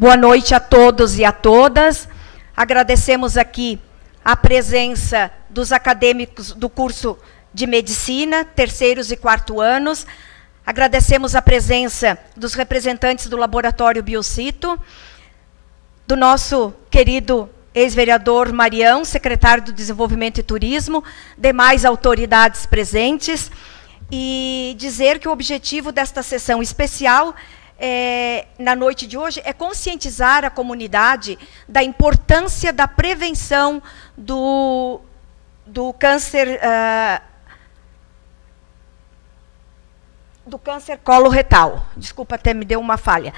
Boa noite a todos e a todas. Agradecemos aqui a presença dos acadêmicos do curso de Medicina, terceiros e quarto anos. Agradecemos a presença dos representantes do Laboratório Biocito, do nosso querido ex-vereador Marião, secretário do Desenvolvimento e Turismo, demais autoridades presentes, e dizer que o objetivo desta sessão especial na noite de hoje é conscientizar a comunidade da importância da prevenção do câncer coloretal. Desculpa, até me deu uma falha.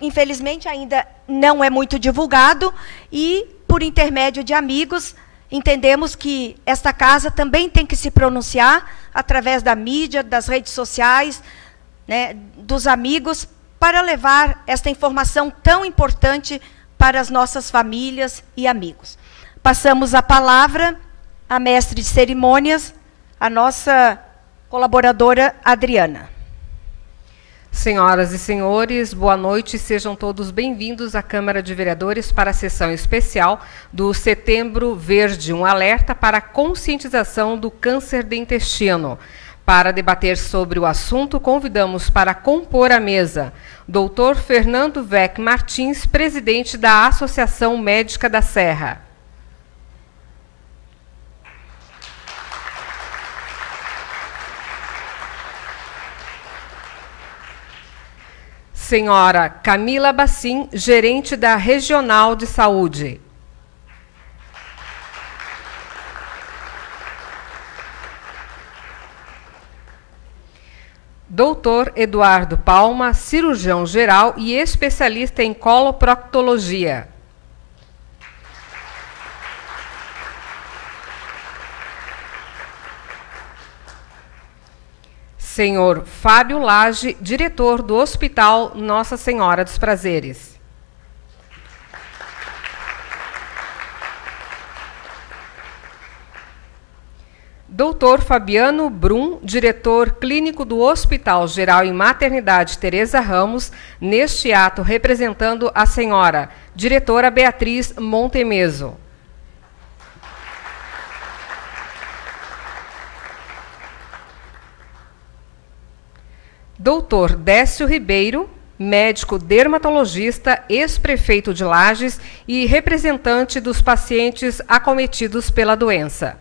Infelizmente, ainda não é muito divulgado e, por intermédio de amigos, entendemos que esta casa também tem que se pronunciar através da mídia, das redes sociais, né, dos amigos, para levar esta informação tão importante para as nossas famílias e amigos. Passamos a palavra à mestre de cerimônias, a nossa colaboradora Adriana. Senhoras e senhores, boa noite, sejam todos bem-vindos à Câmara de Vereadores para a sessão especial do Setembro Verde, um alerta para a conscientização do câncer de intestino. Para debater sobre o assunto, convidamos para compor a mesa Dr. Fernando Vec Martins, presidente da Associação Médica da Serra. Senhora Camila Bassim, gerente da Regional de Saúde. Doutor Eduardo Palma, cirurgião geral e especialista em coloproctologia. Senhor Fábio Lage, diretor do Hospital Nossa Senhora dos Prazeres. Doutor Fabiano Brum, diretor clínico do Hospital Geral e Maternidade Teresa Ramos, neste ato representando a senhora diretora Beatriz Montemeso. Doutor Décio Ribeiro, médico dermatologista, ex-prefeito de Lages e representante dos pacientes acometidos pela doença.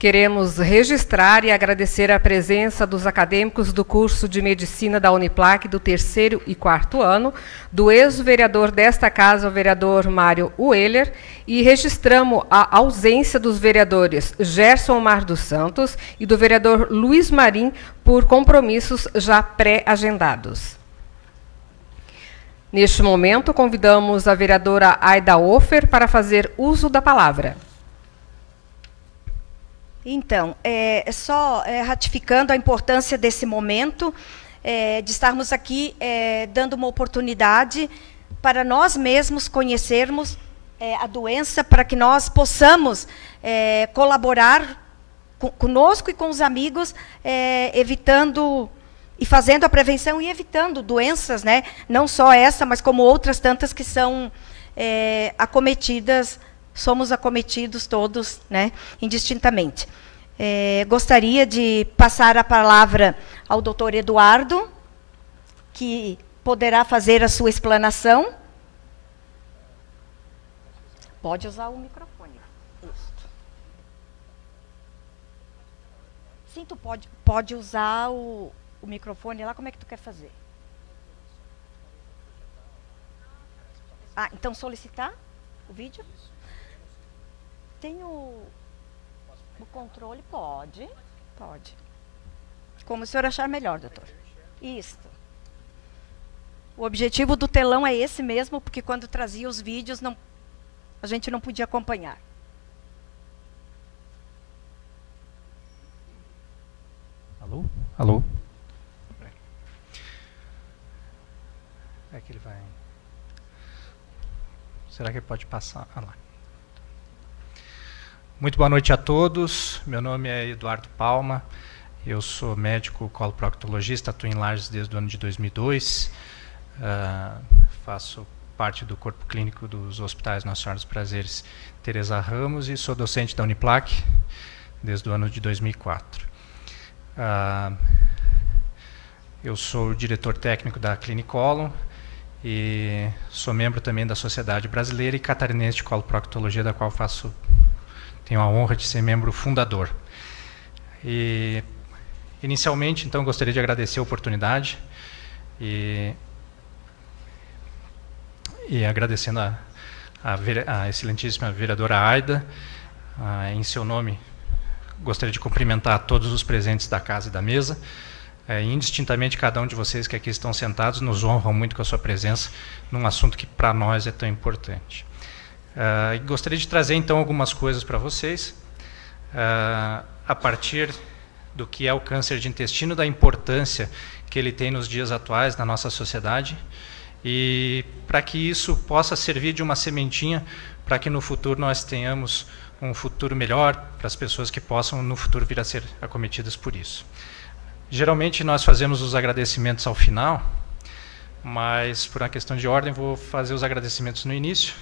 Queremos registrar e agradecer a presença dos acadêmicos do curso de Medicina da Uniplac do terceiro e quarto ano, do ex-vereador desta casa, o vereador Mário Ueller, e registramos a ausência dos vereadores Gerson Mar dos Santos e do vereador Luiz Marim por compromissos já pré-agendados. Neste momento, convidamos a vereadora Aida Ofer para fazer uso da palavra. Então, só ratificando a importância desse momento, de estarmos aqui dando uma oportunidade para nós mesmos conhecermos a doença, para que nós possamos colaborar conosco e com os amigos, evitando e fazendo a prevenção e evitando doenças, né? Não só essa, mas como outras tantas que são acometidas. Somos acometidos todos, né, indistintamente. Gostaria de passar a palavra ao doutor Eduardo, que poderá fazer a sua explanação. Pode usar o microfone. Isso. Sim, tu pode usar o microfone lá. Como é que tu quer fazer? Então solicitar o vídeo? Tem o controle? Pode. Pode. Como o senhor achar melhor, doutor. Isso. O objetivo do telão é esse mesmo, porque quando trazia os vídeos, a gente não podia acompanhar. Alô? Alô? É que ele vai... Será que ele pode passar? Ah lá. Muito boa noite a todos. Meu nome é Eduardo Palma. Eu sou médico coloproctologista, atuo em Lages desde o ano de 2002. Faço parte do corpo clínico dos Hospitais Nossa Senhora dos Prazeres Teresa Ramos e sou docente da Uniplac desde o ano de 2004. Eu sou diretor técnico da Clinicolum e sou membro também da Sociedade Brasileira e Catarinense de Coloproctologia, da qual tenho a honra de ser membro fundador. E, inicialmente, então, gostaria de agradecer a oportunidade e agradecendo a excelentíssima vereadora Aida. Em seu nome, gostaria de cumprimentar todos os presentes da casa e da mesa. Indistintamente, cada um de vocês que aqui estão sentados nos honram muito com a sua presença num assunto que para nós é tão importante. Gostaria de trazer então algumas coisas para vocês a partir do que é o câncer de intestino, da importância que ele tem nos dias atuais na nossa sociedade e para que isso possa servir de uma sementinha para que no futuro nós tenhamos um futuro melhor para as pessoas que possam no futuro vir a ser acometidas por isso. Geralmente nós fazemos os agradecimentos ao final, mas por uma questão de ordem vou fazer os agradecimentos no início.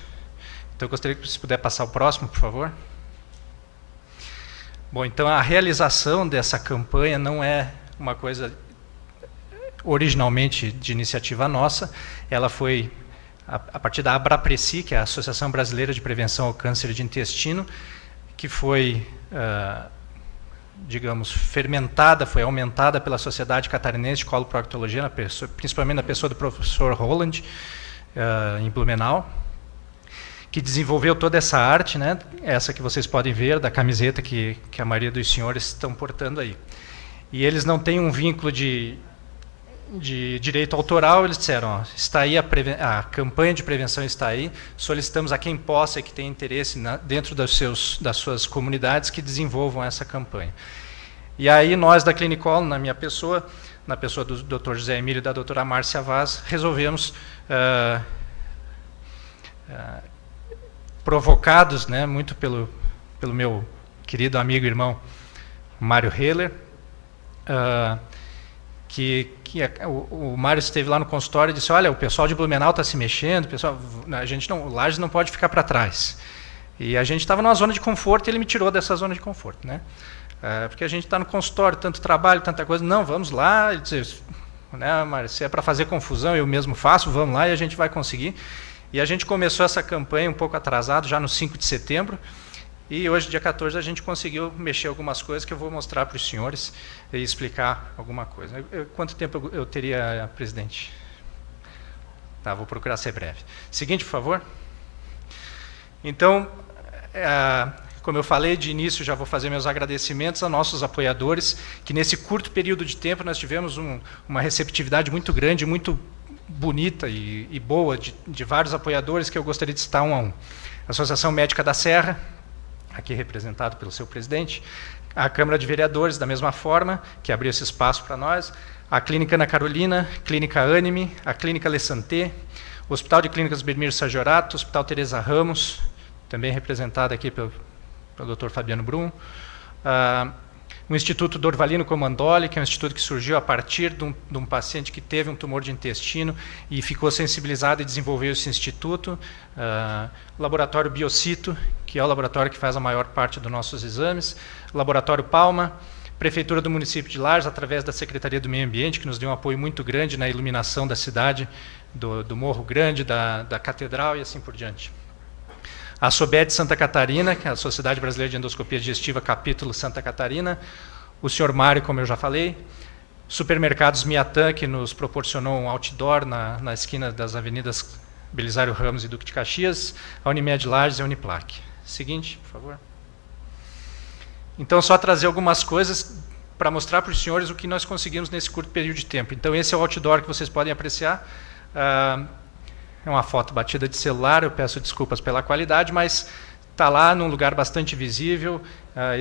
Então, eu gostaria que você puder passar o próximo, por favor. Bom, então, a realização dessa campanha não é uma coisa originalmente de iniciativa nossa. Ela foi a partir da Abrapreci, que é a Associação Brasileira de Prevenção ao Câncer de Intestino, que foi, digamos, fermentada, foi aumentada pela Sociedade Catarinense de Coloproctologia, principalmente na pessoa do professor Roland, em Blumenau, que desenvolveu toda essa arte, né, essa que vocês podem ver, da camiseta que a maioria dos senhores estão portando aí. E eles não têm um vínculo de direito autoral, eles disseram, ó, está aí a campanha de prevenção está aí, solicitamos a quem possa e que tenha interesse dentro das suas comunidades que desenvolvam essa campanha. E aí nós da Clinicolum, na minha pessoa, na pessoa do Dr. José Emílio e da doutora Márcia Vaz, resolvemos provocados, né, muito pelo meu querido amigo e irmão Mário Heller, o Mário esteve lá no consultório e disse, olha, o pessoal de Blumenau está se mexendo, o Lages não pode ficar para trás. E a gente estava numa zona de conforto e ele me tirou dessa zona de conforto, né? Porque a gente está no consultório, tanto trabalho, tanta coisa, não, vamos lá, ele disse, né, Mário, se é para fazer confusão, eu mesmo faço, vamos lá e a gente vai conseguir. E a gente começou essa campanha um pouco atrasado, já no 5 de setembro, e hoje, dia 14, a gente conseguiu mexer algumas coisas que eu vou mostrar para os senhores e explicar alguma coisa. Quanto tempo eu teria, presidente? Tá, vou procurar ser breve. Seguinte, por favor. Então, como eu falei de início, já vou fazer meus agradecimentos a nossos apoiadores, que nesse curto período de tempo nós tivemos uma receptividade muito grande, muito bonita e boa de vários apoiadores que eu gostaria de citar um a um. A Associação Médica da Serra, aqui representado pelo seu presidente, a Câmara de Vereadores, da mesma forma, que abriu esse espaço para nós, a Clínica Ana Carolina, Clínica Anime, a Clínica Le Santé, o Hospital de Clínicas Bermir Sajorato, o Hospital Teresa Ramos, também representado aqui pelo Dr. Fabiano Brum, o Instituto Dorvalino Comandoli, que é um instituto que surgiu a partir de um paciente que teve um tumor de intestino e ficou sensibilizado e desenvolveu esse instituto. O Laboratório Biocito, que é o laboratório que faz a maior parte dos nossos exames. O Laboratório Palma, Prefeitura do município de Lages, através da Secretaria do Meio Ambiente, que nos deu um apoio muito grande na iluminação da cidade, do Morro Grande, da Catedral e assim por diante. A SOBED Santa Catarina, que é a Sociedade Brasileira de Endoscopia Digestiva, capítulo Santa Catarina. O senhor Mário, como eu já falei. Supermercados Miatã, que nos proporcionou um outdoor na esquina das avenidas Belisário Ramos e Duque de Caxias. A Unimed Lages e a Uniplac. Seguinte, por favor. Então, só trazer algumas coisas para mostrar para os senhores o que nós conseguimos nesse curto período de tempo. Então, esse é o outdoor que vocês podem apreciar. É uma foto batida de celular, eu peço desculpas pela qualidade, mas está lá num lugar bastante visível.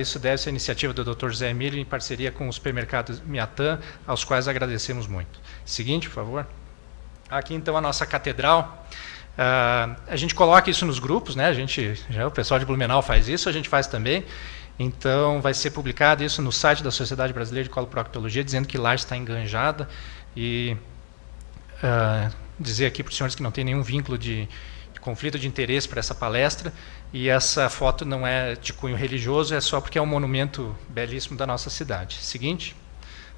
Isso deve ser a iniciativa do Dr. José Emílio, em parceria com o supermercado Miatã, aos quais agradecemos muito. Seguinte, por favor. Aqui, então, a nossa catedral. A gente coloca isso nos grupos, né? O pessoal de Blumenau faz isso, a gente faz também. Então, vai ser publicado isso no site da Sociedade Brasileira de Coloproctologia, dizendo que Lages está enganjada, e dizer aqui para os senhores que não tem nenhum vínculo de conflito de interesse para essa palestra, e essa foto não é de cunho religioso, é só porque é um monumento belíssimo da nossa cidade. Seguinte.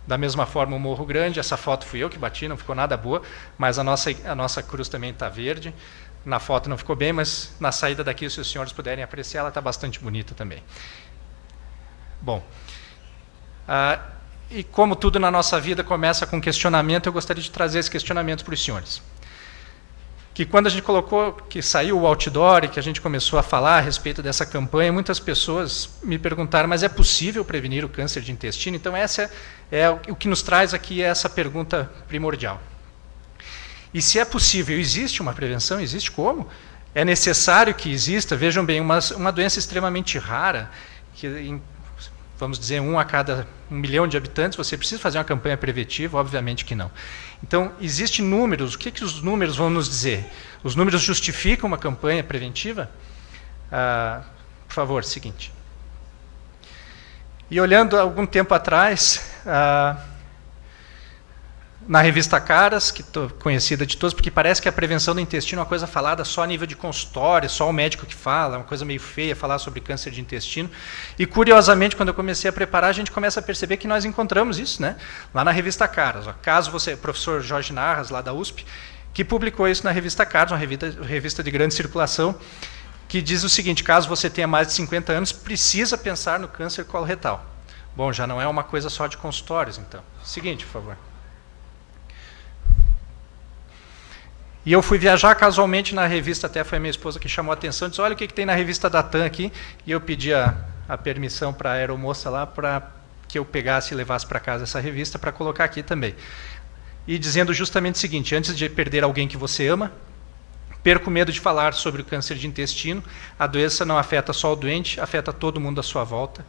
Da mesma forma, o Morro Grande, essa foto fui eu que bati, não ficou nada boa, mas a nossa cruz também está verde. Na foto não ficou bem, mas na saída daqui, se os senhores puderem apreciar, ela está bastante bonita também. Bom, e como tudo na nossa vida começa com questionamento, eu gostaria de trazer esse questionamento para os senhores. Que quando a gente colocou, que saiu o outdoor e que a gente começou a falar a respeito dessa campanha, muitas pessoas me perguntaram, mas é possível prevenir o câncer de intestino? Então, essa é o que nos traz aqui essa pergunta primordial. E se é possível, existe uma prevenção? Existe como? É necessário que exista? Vejam bem, uma doença extremamente rara, que vamos dizer, 1 a cada 1 milhão de habitantes, você precisa fazer uma campanha preventiva? Obviamente que não. Então, existem números. O que os números vão nos dizer? Os números justificam uma campanha preventiva? Por favor, seguinte. E olhando algum tempo atrás, na revista Caras, que estou conhecida de todos, porque parece que a prevenção do intestino é uma coisa falada só a nível de consultório, só o médico que fala, é uma coisa meio feia falar sobre câncer de intestino. E, curiosamente, quando eu comecei a preparar, a gente começa a perceber que nós encontramos isso, né? Lá na revista Caras. Caso você, professor Jorge Narras, lá da USP, que publicou isso na revista Caras, uma revista de grande circulação, que diz o seguinte: caso você tenha mais de 50 anos, precisa pensar no câncer coloretal. Bom, já não é uma coisa só de consultórios, então. Seguinte, por favor. E eu fui viajar casualmente na revista, até foi a minha esposa que chamou a atenção, disse, olha o que tem na revista da TAM aqui, e eu pedi a permissão para a aeromoça lá, para que eu pegasse e levasse para casa essa revista, para colocar aqui também. E dizendo justamente o seguinte: antes de perder alguém que você ama, perca o medo de falar sobre o câncer de intestino, a doença não afeta só o doente, afeta todo mundo à sua volta.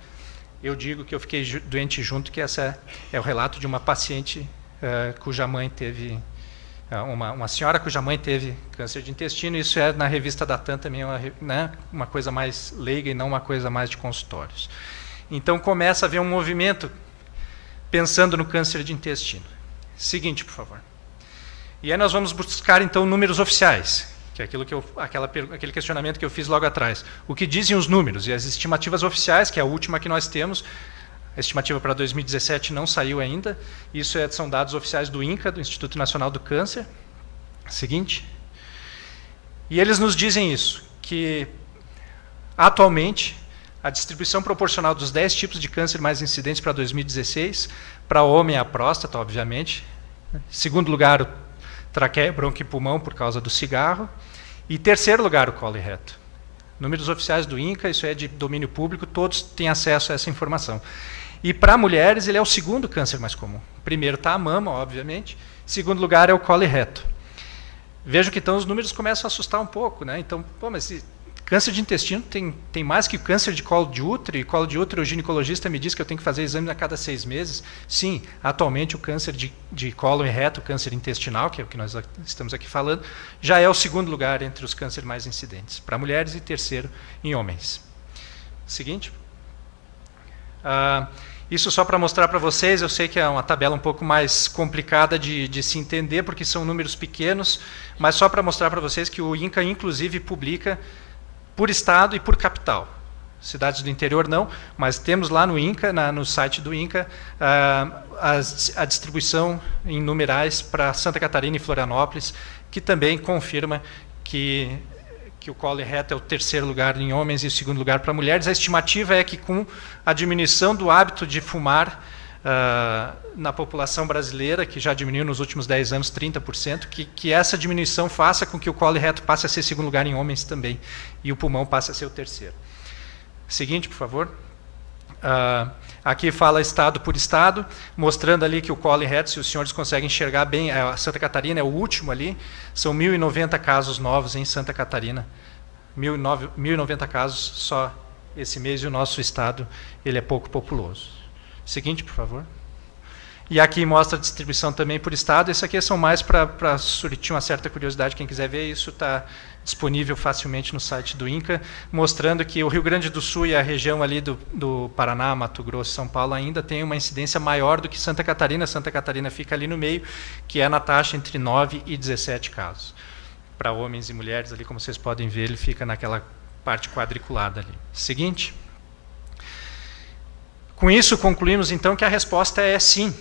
Eu digo que eu fiquei doente junto, que essa é o relato de uma paciente cuja mãe teve... Uma senhora cuja mãe teve câncer de intestino, isso é na revista da TAM também, uma coisa mais leiga e não uma coisa mais de consultórios. Então começa a haver um movimento pensando no câncer de intestino. Seguinte, por favor. E aí nós vamos buscar então números oficiais, que é aquele questionamento que eu fiz logo atrás. O que dizem os números e as estimativas oficiais, que é a última que nós temos. A estimativa para 2017 não saiu ainda. Isso são dados oficiais do INCA, do Instituto Nacional do Câncer. Seguinte. E eles nos dizem isso, que atualmente a distribuição proporcional dos 10 tipos de câncer mais incidentes para 2016, para homem é a próstata, obviamente. Em segundo lugar, o traqueia, bronquio e pulmão por causa do cigarro. E em terceiro lugar, o colo e reto. Números oficiais do INCA, isso é de domínio público, todos têm acesso a essa informação. E para mulheres, ele é o segundo câncer mais comum. Primeiro está a mama, obviamente. Segundo lugar é o colo e reto. Vejo que então os números começam a assustar um pouco, né? Então, mas câncer de intestino tem mais que câncer de colo de útero, e colo de útero o ginecologista me diz que eu tenho que fazer exame a cada 6 meses. Sim, atualmente o câncer de colo e reto, o câncer intestinal, que é o que nós estamos aqui falando, já é o segundo lugar entre os cânceres mais incidentes, para mulheres, e terceiro em homens. Seguinte. Isso só para mostrar para vocês, eu sei que é uma tabela um pouco mais complicada de se entender, porque são números pequenos, mas só para mostrar para vocês que o INCA, inclusive, publica por estado e por capital. Cidades do interior não, mas temos lá no INCA, no site do INCA, a distribuição em numerais para Santa Catarina e Florianópolis, que também confirma que o colo e reto é o terceiro lugar em homens e o segundo lugar para mulheres. A estimativa é que com a diminuição do hábito de fumar na população brasileira, que já diminuiu nos últimos 10 anos 30%, que essa diminuição faça com que o colo e reto passe a ser segundo lugar em homens também, e o pulmão passe a ser o terceiro. Seguinte, por favor. Aqui fala estado por estado, mostrando ali que o colo e reto, se os senhores conseguem enxergar bem, a Santa Catarina é o último ali, são 1.090 casos novos em Santa Catarina. 1.090 casos só esse mês, e o nosso estado ele é pouco populoso. Seguinte, por favor. E aqui mostra a distribuição também por estado. Esse aqui são mais para surtir uma certa curiosidade. Quem quiser ver, isso está disponível facilmente no site do INCA, mostrando que o Rio Grande do Sul e a região ali do Paraná, Mato Grosso, São Paulo ainda tem uma incidência maior do que Santa Catarina. Santa Catarina fica ali no meio, que é na taxa entre 9 e 17 casos. Para homens e mulheres, ali, como vocês podem ver, ele fica naquela parte quadriculada ali. Seguinte. Com isso, concluímos então que a resposta é sim.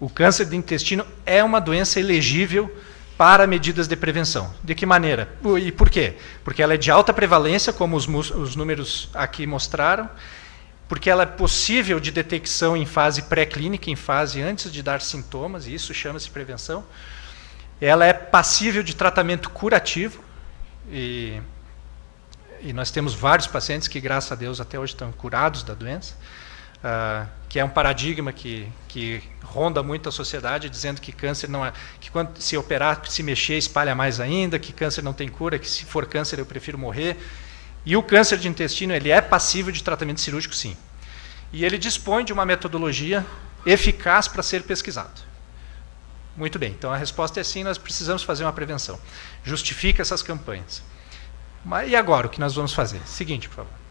O câncer do intestino é uma doença elegível para medidas de prevenção. De que maneira? E por quê? Porque ela é de alta prevalência, como os números aqui mostraram, porque ela é possível de detecção em fase pré-clínica, em fase antes de dar sintomas, e isso chama-se prevenção. Ela é passível de tratamento curativo, e nós temos vários pacientes que, graças a Deus, até hoje estão curados da doença, que é um paradigma que ronda muito a sociedade, dizendo que câncer não é, que quando se operar, se mexer, espalha mais ainda, que câncer não tem cura, que se for câncer eu prefiro morrer. E o câncer de intestino, ele é passível de tratamento cirúrgico, sim. E ele dispõe de uma metodologia eficaz para ser pesquisado. Muito bem, então a resposta é sim, nós precisamos fazer uma prevenção. Justifica essas campanhas. Mas e agora, o que nós vamos fazer? Seguinte, por favor.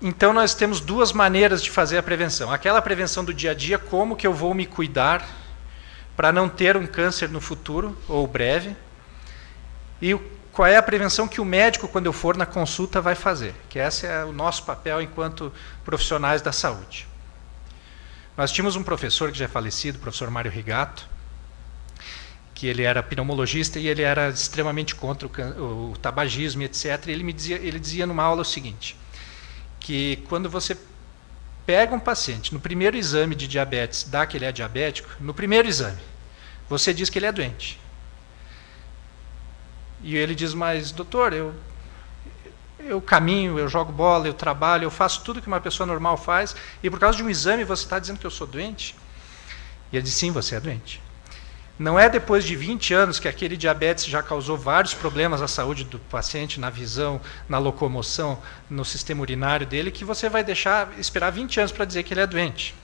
Então, nós temos duas maneiras de fazer a prevenção. Aquela prevenção do dia a dia, como que eu vou me cuidar para não ter um câncer no futuro, ou breve. E qual é a prevenção que o médico, quando eu for na consulta, vai fazer. Que esse é o nosso papel enquanto profissionais da saúde. Nós tínhamos um professor que já é falecido, o professor Mário Rigato, que ele era pneumologista e ele era extremamente contra o tabagismo, etc. E ele dizia numa aula o seguinte, que quando você pega um paciente, no primeiro exame de diabetes, dá que ele é diabético, no primeiro exame, você diz que ele é doente. E ele diz, mas doutor, eu caminho, eu jogo bola, eu trabalho, eu faço tudo que uma pessoa normal faz, e por causa de um exame você está dizendo que eu sou doente? E ele diz, sim, você é doente. Não é depois de 20 anos que aquele diabetes já causou vários problemas à saúde do paciente, na visão, na locomoção, no sistema urinário dele, que você vai esperar 20 anos para dizer que ele é doente.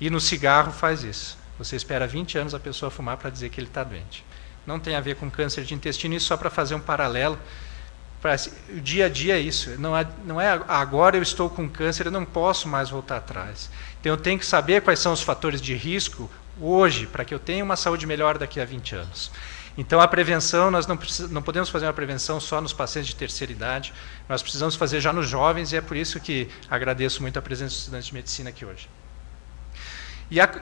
E no cigarro faz isso. Você espera 20 anos a pessoa fumar para dizer que ele está doente. Não tem a ver com câncer de intestino, isso só para fazer um paralelo. O dia a dia é isso. Não é agora eu estou com câncer, eu não posso mais voltar atrás. Então eu tenho que saber quais são os fatores de risco hoje, para que eu tenha uma saúde melhor daqui a 20 anos. Então, a prevenção, nós não podemos fazer uma prevenção só nos pacientes de terceira idade, nós precisamos fazer já nos jovens, e é por isso que agradeço muito a presença dos estudantes de medicina aqui hoje.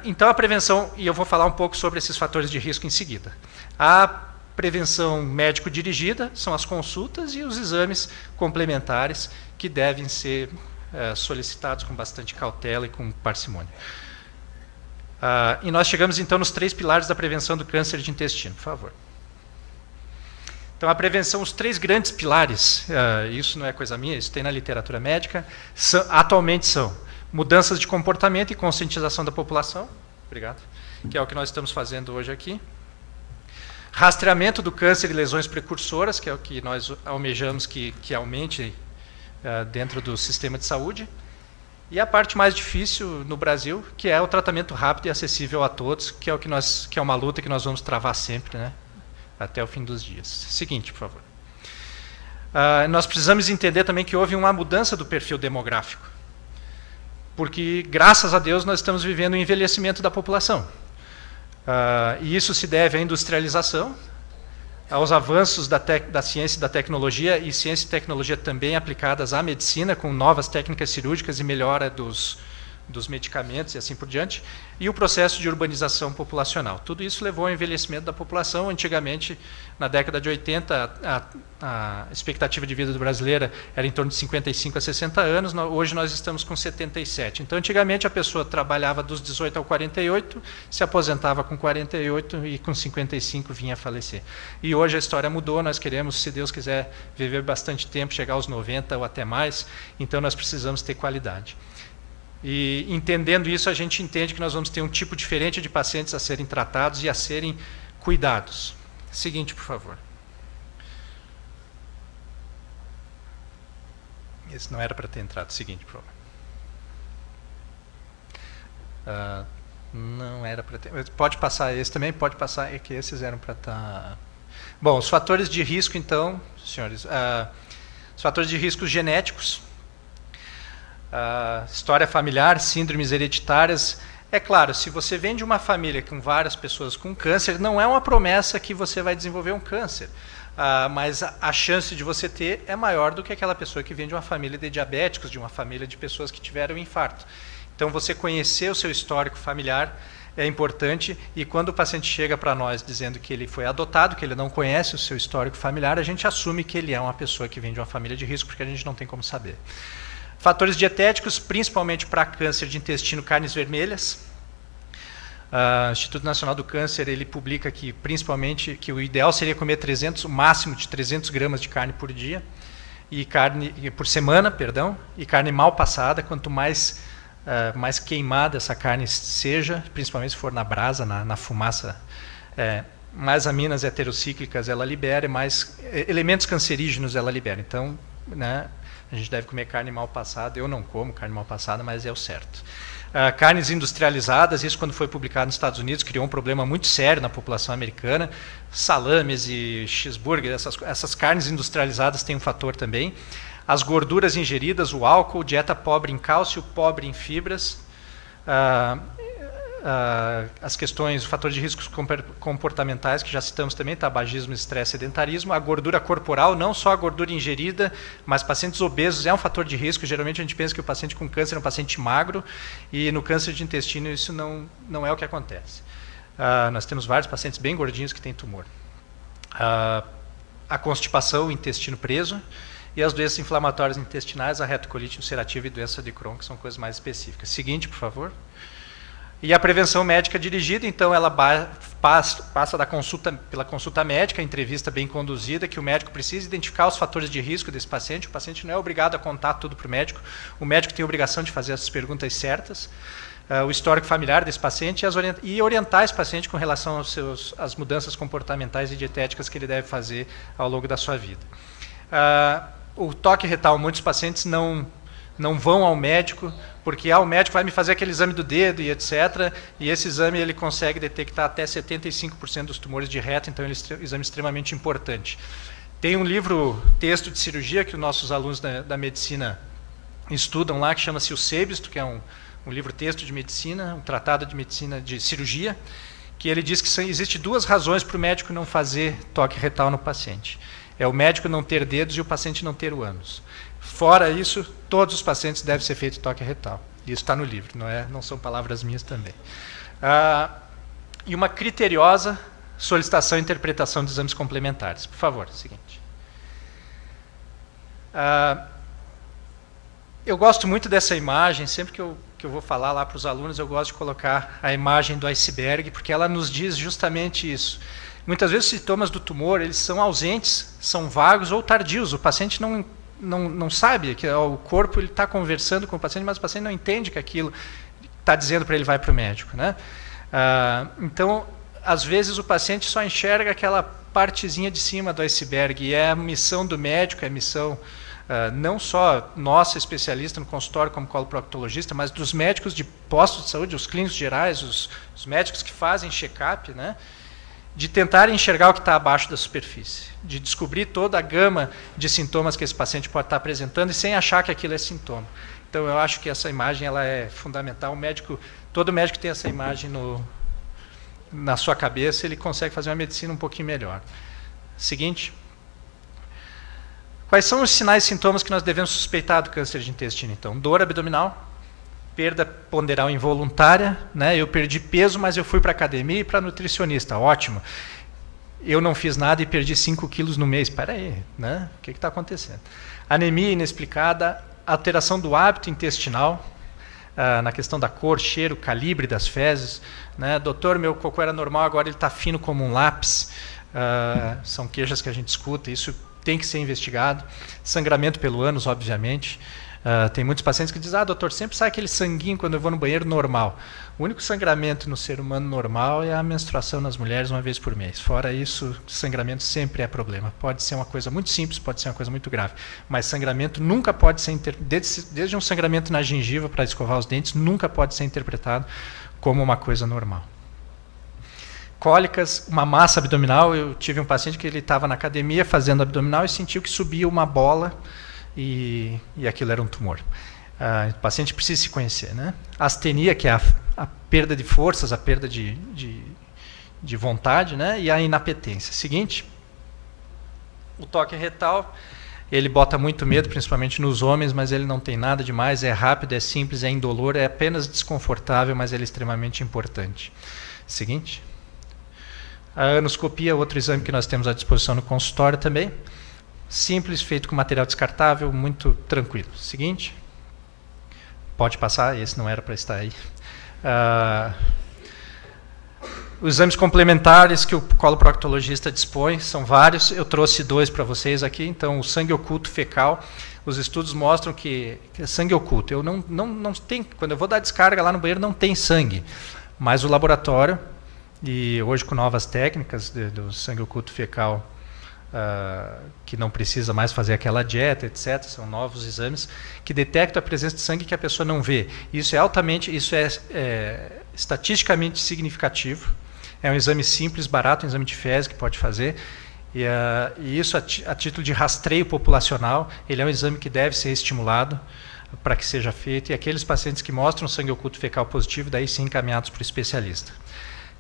Então, a prevenção, e eu vou falar um pouco sobre esses fatores de risco em seguida. A prevenção médico-dirigida são as consultas e os exames complementares que devem ser solicitados com bastante cautela e com parcimônia. E nós chegamos, então, nos 3 pilares da prevenção do câncer de intestino. Por favor. Então, a prevenção, os 3 grandes pilares, isso não é coisa minha, isso tem na literatura médica, atualmente são mudanças de comportamento e conscientização da população, obrigado, que é o que nós estamos fazendo hoje aqui. Rastreamento do câncer e lesões precursoras, que é o que nós almejamos que aumente dentro do sistema de saúde. E a parte mais difícil no Brasil, que é o tratamento rápido e acessível a todos, que é uma luta que nós vamos travar sempre, né, até o fim dos dias. Seguinte, por favor. Nós precisamos entender também que houve uma mudança do perfil demográfico, porque, graças a Deus, nós estamos vivendo um envelhecimento da população. E isso se deve à industrialização, aos avanços da ciência e da tecnologia, e ciência e tecnologia também aplicadas à medicina, com novas técnicas cirúrgicas e melhora dos medicamentos e assim por diante, e o processo de urbanização populacional. Tudo isso levou ao envelhecimento da população. Antigamente, na década de 80, a expectativa de vida do brasileiro era em torno de 55 a 60 anos, hoje nós estamos com 77. Então, antigamente, a pessoa trabalhava dos 18 ao 48, se aposentava com 48 e com 55 vinha a falecer. E hoje a história mudou, nós queremos, se Deus quiser, viver bastante tempo, chegar aos 90 ou até mais, então nós precisamos ter qualidade. E, entendendo isso, a gente entende que nós vamos ter um tipo diferente de pacientes a serem tratados e a serem cuidados. Seguinte, por favor. Esse não era para ter entrado. Seguinte, por favor. Não era para ter. Pode passar esse também, pode passar, é que esses eram para estar... Bom, os fatores de risco, então, senhores, os fatores de risco genéticos, história familiar, síndromes hereditárias. É claro, se você vem de uma família com várias pessoas com câncer, não é uma promessa que você vai desenvolver um câncer, mas a chance de você ter é maior do que aquela pessoa que vem de uma família de diabéticos, de uma família de pessoas que tiveram infarto. Então, você conhecer o seu histórico familiar é importante, e quando o paciente chega para nós dizendo que ele foi adotado, que ele não conhece o seu histórico familiar, a gente assume que ele é uma pessoa que vem de uma família de risco, porque a gente não tem como saber. Fatores dietéticos, principalmente para câncer de intestino, carnes vermelhas. O Instituto Nacional do Câncer, ele publica que, principalmente, que o ideal seria comer o máximo de 300 gramas de carne por dia, por semana, perdão, e carne mal passada. Quanto mais queimada essa carne seja, principalmente se for na brasa, na fumaça, mais aminas heterocíclicas ela libera, mais elementos cancerígenos ela libera. Então, né, a gente deve comer carne mal passada. Eu não como carne mal passada, mas é o certo. Carnes industrializadas, isso quando foi publicado nos Estados Unidos, criou um problema muito sério na população americana. Salames e cheeseburger, essas carnes industrializadas têm um fator também. As gorduras ingeridas, o álcool, dieta pobre em cálcio, pobre em fibras. As questões, o fator de riscos comportamentais, que já citamos também, tabagismo, estresse, sedentarismo. A gordura corporal, não só a gordura ingerida, mas pacientes obesos é um fator de risco. Geralmente a gente pensa que o paciente com câncer é um paciente magro, e no câncer de intestino isso não é o que acontece. Nós temos vários pacientes bem gordinhos que têm tumor. A constipação, o intestino preso, e as doenças inflamatórias intestinais, a retocolite ulcerativa e doença de Crohn, que são coisas mais específicas. Seguinte, por favor. E a prevenção médica dirigida, então, ela passa pela consulta médica, entrevista bem conduzida, que o médico precisa identificar os fatores de risco desse paciente. O paciente não é obrigado a contar tudo para o médico tem a obrigação de fazer as perguntas certas, o histórico familiar desse paciente e orientar esse paciente com relação às mudanças comportamentais e dietéticas que ele deve fazer ao longo da sua vida. O toque retal, muitos pacientes não vão ao médico, porque o médico vai me fazer aquele exame do dedo e etc. E esse exame ele consegue detectar até 75% dos tumores de reto, então ele é um exame extremamente importante. Tem um livro, texto de cirurgia, que os nossos alunos da medicina estudam lá, que chama-se o Sebisto, que é um livro texto de medicina, um tratado de medicina de cirurgia, que ele diz que existem duas razões para o médico não fazer toque retal no paciente. É o médico não ter dedos e o paciente não ter o ânus. Fora isso, todos os pacientes devem ser feito toque retal. Isso está no livro, não são palavras minhas também. E uma criteriosa solicitação e interpretação de exames complementares. Por favor, seguinte. Eu gosto muito dessa imagem, sempre que eu vou falar lá para os alunos, eu gosto de colocar a imagem do iceberg, porque ela nos diz justamente isso. Muitas vezes os sintomas do tumor eles são ausentes, são vagos ou tardios. O paciente não sabe, que o corpo está conversando com o paciente, mas o paciente não entende que aquilo está dizendo para ele vai para o médico, né? Então, às vezes o paciente só enxerga aquela partezinha de cima do iceberg, e é a missão do médico, é a missão não só nossa especialista no consultório como coloproctologista, mas dos médicos de postos de saúde, os clínicos gerais, os médicos que fazem check-up, né? De tentar enxergar o que está abaixo da superfície, de descobrir toda a gama de sintomas que esse paciente pode estar apresentando e sem achar que aquilo é sintoma. Então, eu acho que essa imagem ela é fundamental. Todo médico tem essa imagem na sua cabeça, ele consegue fazer uma medicina um pouquinho melhor. Seguinte. Quais são os sinais e sintomas que nós devemos suspeitar do câncer de intestino, então? Dor abdominal, perda ponderal involuntária, né? Eu perdi peso, mas eu fui para a academia e para nutricionista, ótimo. Eu não fiz nada e perdi 5 quilos no mês. Espera aí, né? O que está acontecendo? Anemia inexplicada, alteração do hábito intestinal, na questão da cor, cheiro, calibre das fezes, né? Doutor, meu cocô era normal, agora ele está fino como um lápis. São queixas que a gente escuta, isso tem que ser investigado. Sangramento pelo ânus, obviamente. Tem muitos pacientes que dizem, doutor, sempre sai aquele sanguinho quando eu vou no banheiro normal. O único sangramento no ser humano normal é a menstruação nas mulheres uma vez por mês. Fora isso, sangramento sempre é problema. Pode ser uma coisa muito simples, pode ser uma coisa muito grave. Mas sangramento nunca pode ser, desde um sangramento na gengiva para escovar os dentes, nunca pode ser interpretado como uma coisa normal. Cólicas, uma massa abdominal. Eu tive um paciente que ele estava na academia fazendo abdominal e sentiu que subia uma bola e aquilo era um tumor. O paciente precisa se conhecer, né? Astenia, que é a perda de forças, a perda de vontade, né? E a inapetência. Seguinte, o toque retal, ele bota muito medo, principalmente nos homens, mas ele não tem nada demais, é rápido, é simples, é indolor, é apenas desconfortável, mas ele é extremamente importante. Seguinte. A anoscopia, outro exame que nós temos à disposição no consultório também. Simples, feito com material descartável, muito tranquilo. Seguinte. Pode passar, esse não era para estar aí. Os exames complementares que o coloproctologista dispõe são vários. Eu trouxe 2 para vocês aqui. Então, o sangue oculto fecal. Os estudos mostram que é sangue oculto. Eu não tem, quando eu vou dar descarga lá no banheiro, não tem sangue. Mas o laboratório, e hoje com novas técnicas do sangue oculto fecal, que não precisa mais fazer aquela dieta, etc. São novos exames que detectam a presença de sangue que a pessoa não vê. Isso é estatisticamente significativo. É um exame simples, barato, um exame de fezes que pode fazer. E isso a título de rastreio populacional, ele é um exame que deve ser estimulado para que seja feito. E aqueles pacientes que mostram sangue oculto fecal positivo, daí sim encaminhados para o especialista.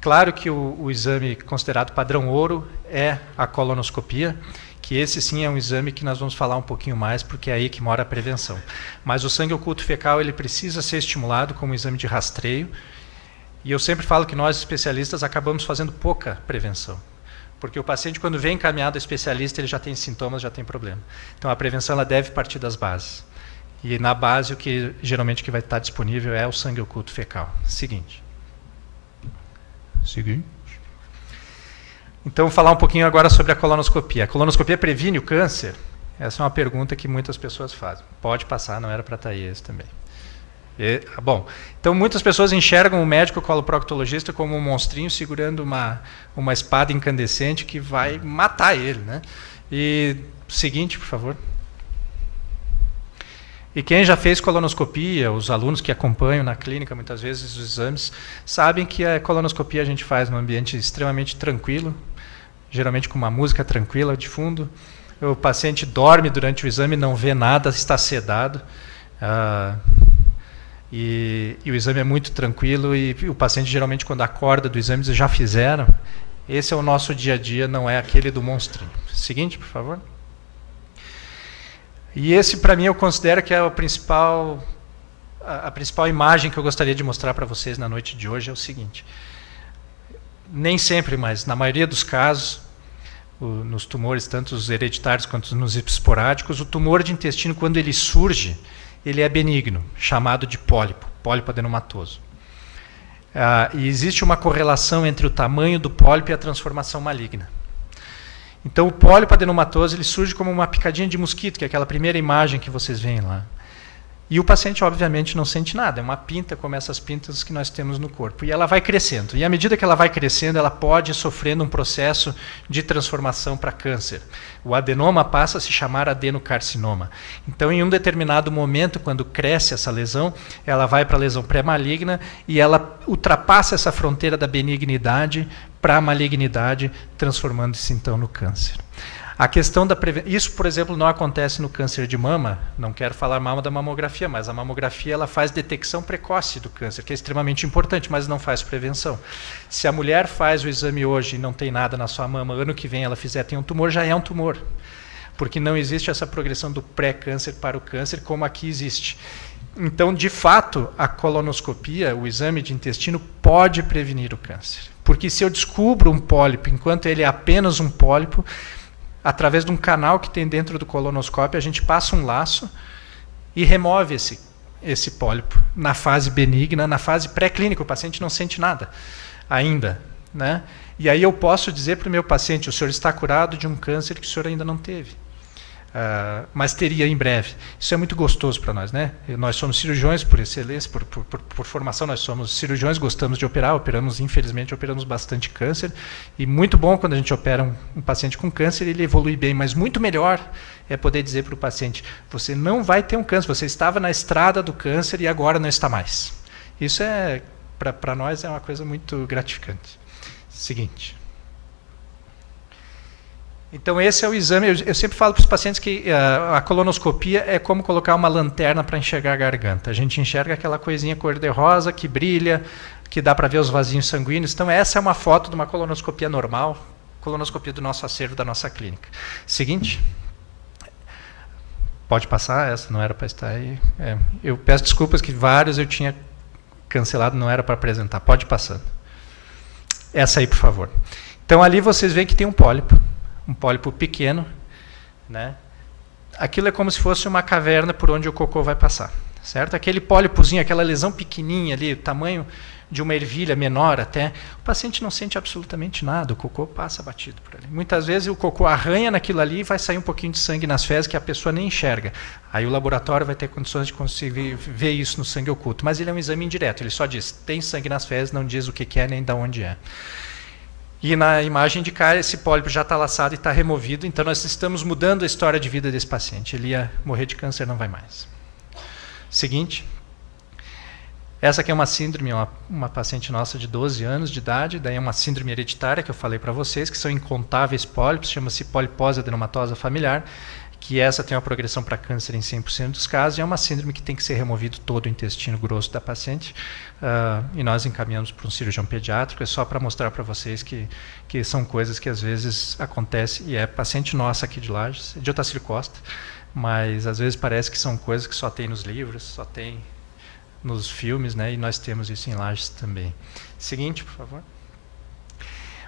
Claro que o exame considerado padrão ouro é a colonoscopia, que esse sim é um exame que nós vamos falar um pouquinho mais, porque é aí que mora a prevenção. Mas o sangue oculto fecal ele precisa ser estimulado como exame de rastreio, e eu sempre falo que nós especialistas acabamos fazendo pouca prevenção, porque o paciente quando vem encaminhado ao especialista ele já tem sintomas, já tem problema. Então a prevenção ela deve partir das bases. E na base o que geralmente que vai estar disponível é o sangue oculto fecal. Seguinte. Então, vou falar um pouquinho agora sobre a colonoscopia. A colonoscopia previne o câncer? Essa é uma pergunta que muitas pessoas fazem. Pode passar, não era para estar aí esse também. Bom, então muitas pessoas enxergam o médico coloproctologista como um monstrinho segurando uma espada incandescente que vai matar ele, né? E seguinte, por favor. E quem já fez colonoscopia, os alunos que acompanham na clínica muitas vezes os exames, sabem que a colonoscopia a gente faz num ambiente extremamente tranquilo, geralmente com uma música tranquila de fundo. O paciente dorme durante o exame, não vê nada, está sedado. E o exame é muito tranquilo e o paciente geralmente quando acorda do exame eles já fizeram. Esse é o nosso dia a dia, não é aquele do monstrinho. Seguinte, por favor. E esse, para mim, eu considero que é a principal imagem que eu gostaria de mostrar para vocês na noite de hoje é o seguinte. Nem sempre, mas na maioria dos casos, nos tumores, tanto os hereditários quanto nos esporádicos, o tumor de intestino, quando ele surge, ele é benigno, chamado de pólipo adenomatoso. E existe uma correlação entre o tamanho do pólipo e a transformação maligna. Então, o pólipo adenomatoso ele surge como uma picadinha de mosquito, que é aquela primeira imagem que vocês veem lá. E o paciente, obviamente, não sente nada. É uma pinta, como essas pintas que nós temos no corpo. E ela vai crescendo. E à medida que ela vai crescendo, ela pode sofrer um processo de transformação para câncer. O adenoma passa a se chamar adenocarcinoma. Então, em um determinado momento, quando cresce essa lesão, ela vai para a lesão pré-maligna e ela ultrapassa essa fronteira da benignidade para a malignidade, transformando-se então no câncer. A questão da isso, por exemplo, não acontece no câncer de mama, não quero falar mal da mamografia, mas a mamografia ela faz detecção precoce do câncer, que é extremamente importante, mas não faz prevenção. Se a mulher faz o exame hoje e não tem nada na sua mama, ano que vem ela fizer, tem um tumor, já é um tumor. Porque não existe essa progressão do pré-câncer para o câncer como aqui existe. Então, de fato, a colonoscopia, o exame de intestino, pode prevenir o câncer. Porque se eu descubro um pólipo, enquanto ele é apenas um pólipo, através de um canal que tem dentro do colonoscópio, a gente passa um laço e remove esse pólipo na fase benigna, na fase pré-clínica. O paciente não sente nada ainda, né? E aí eu posso dizer para o meu paciente, o senhor está curado de um câncer que o senhor ainda não teve. mas teria em breve. Isso é muito gostoso para nós, né? Nós somos cirurgiões por excelência, por formação, nós somos cirurgiões, gostamos de operar, infelizmente operamos bastante câncer, e muito bom quando a gente opera um paciente com câncer, ele evolui bem, mas muito melhor é poder dizer para o paciente, você não vai ter um câncer, você estava na estrada do câncer e agora não está mais. Isso para nós é uma coisa muito gratificante. Seguinte. Então, esse é o exame. Eu sempre falo para os pacientes que a colonoscopia é como colocar uma lanterna para enxergar a garganta. A gente enxerga aquela coisinha cor-de-rosa que brilha, que dá para ver os vasinhos sanguíneos. Então, essa é uma foto de uma colonoscopia normal, colonoscopia do nosso acervo da nossa clínica. Seguinte. Pode passar, essa não era para estar aí. Eu peço desculpas que vários eu tinha cancelado, não era para apresentar. Pode ir passando. Essa aí, por favor. Então, ali vocês veem que tem um pólipo pequeno, né? Aquilo é como se fosse uma caverna por onde o cocô vai passar, certo? Aquele pólipozinho, aquela lesão pequenininha ali, o tamanho de uma ervilha menor até, o paciente não sente absolutamente nada, o cocô passa batido por ali. Muitas vezes o cocô arranha naquilo ali e vai sair um pouquinho de sangue nas fezes que a pessoa nem enxerga. Aí o laboratório vai ter condições de conseguir ver isso no sangue oculto, mas ele é um exame indireto, ele só diz, tem sangue nas fezes, não diz o que é nem de onde é. E na imagem de cá, esse pólipo já está laçado e está removido, então nós estamos mudando a história de vida desse paciente. Ele ia morrer de câncer, não vai mais. Seguinte. Essa aqui é uma síndrome, uma paciente nossa de 12 anos de idade, daí é uma síndrome hereditária que eu falei para vocês, que são incontáveis pólipos, chama-se polipose adenomatosa familiar, que essa tem uma progressão para câncer em 100% dos casos, e é uma síndrome que tem que ser removido todo o intestino grosso da paciente, e nós encaminhamos para um cirurgião pediátrico, é só para mostrar para vocês que são coisas que às vezes acontecem, e é paciente nossa aqui de Lages, de Otacílio Costa, mas às vezes parece que são coisas que só tem nos livros, só tem nos filmes, né, e nós temos isso em Lages também. Seguinte, por favor.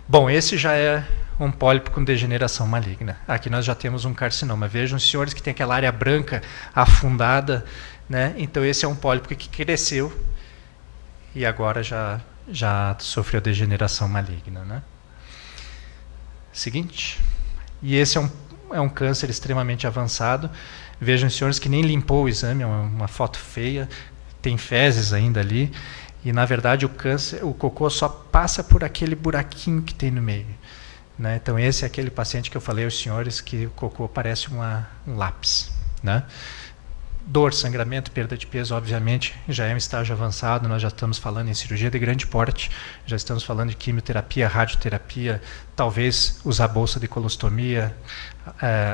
Bom, esse já é um pólipo com degeneração maligna. Aqui nós já temos um carcinoma. Vejam, senhores, que tem aquela área branca afundada, né? Então esse é um pólipo que cresceu e agora já sofreu degeneração maligna, né? Seguinte. E esse é um câncer extremamente avançado. Vejam, senhores, que nem limpou o exame, é uma foto feia, tem fezes ainda ali. E, na verdade, o cocô só passa por aquele buraquinho que tem no meio, né? Então, esse é aquele paciente que eu falei aos senhores que o cocô parece um lápis, né? Dor, sangramento, perda de peso, obviamente, já é um estágio avançado. Nós já estamos falando em cirurgia de grande porte, já estamos falando de quimioterapia, radioterapia, talvez usar bolsa de colostomia,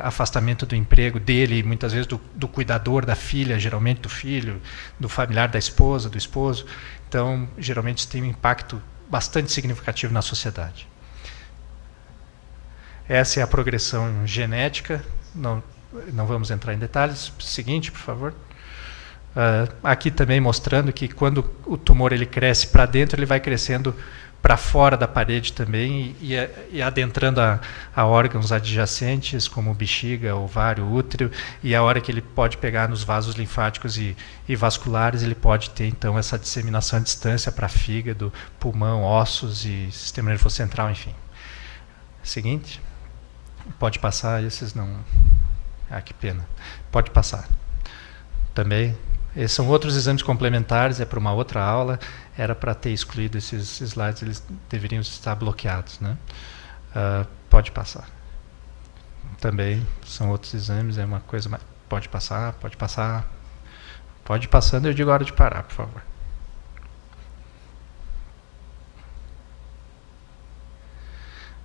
afastamento do emprego dele, e muitas vezes do cuidador da filha, geralmente do filho, do familiar da esposa, do esposo. Então, geralmente, isso tem um impacto bastante significativo na sociedade. Essa é a progressão genética. Não vamos entrar em detalhes. Seguinte, por favor. Aqui também mostrando que quando o tumor ele cresce para dentro, ele vai crescendo para fora da parede também e adentrando a órgãos adjacentes, como bexiga, ovário, útero, e a hora que ele pode pegar nos vasos linfáticos e vasculares, ele pode ter, então, essa disseminação à distância para fígado, pulmão, ossos e sistema nervoso central, enfim. Seguinte. Pode passar, esses não... Ah, que pena. Pode passar. Também. Esses são outros exames complementares, é para uma outra aula. Era para ter excluído esses slides, eles deveriam estar bloqueados, né? Pode passar. Também são outros exames, é uma coisa mais... Pode passar, pode passar. Pode ir passando, eu digo a hora de parar, por favor.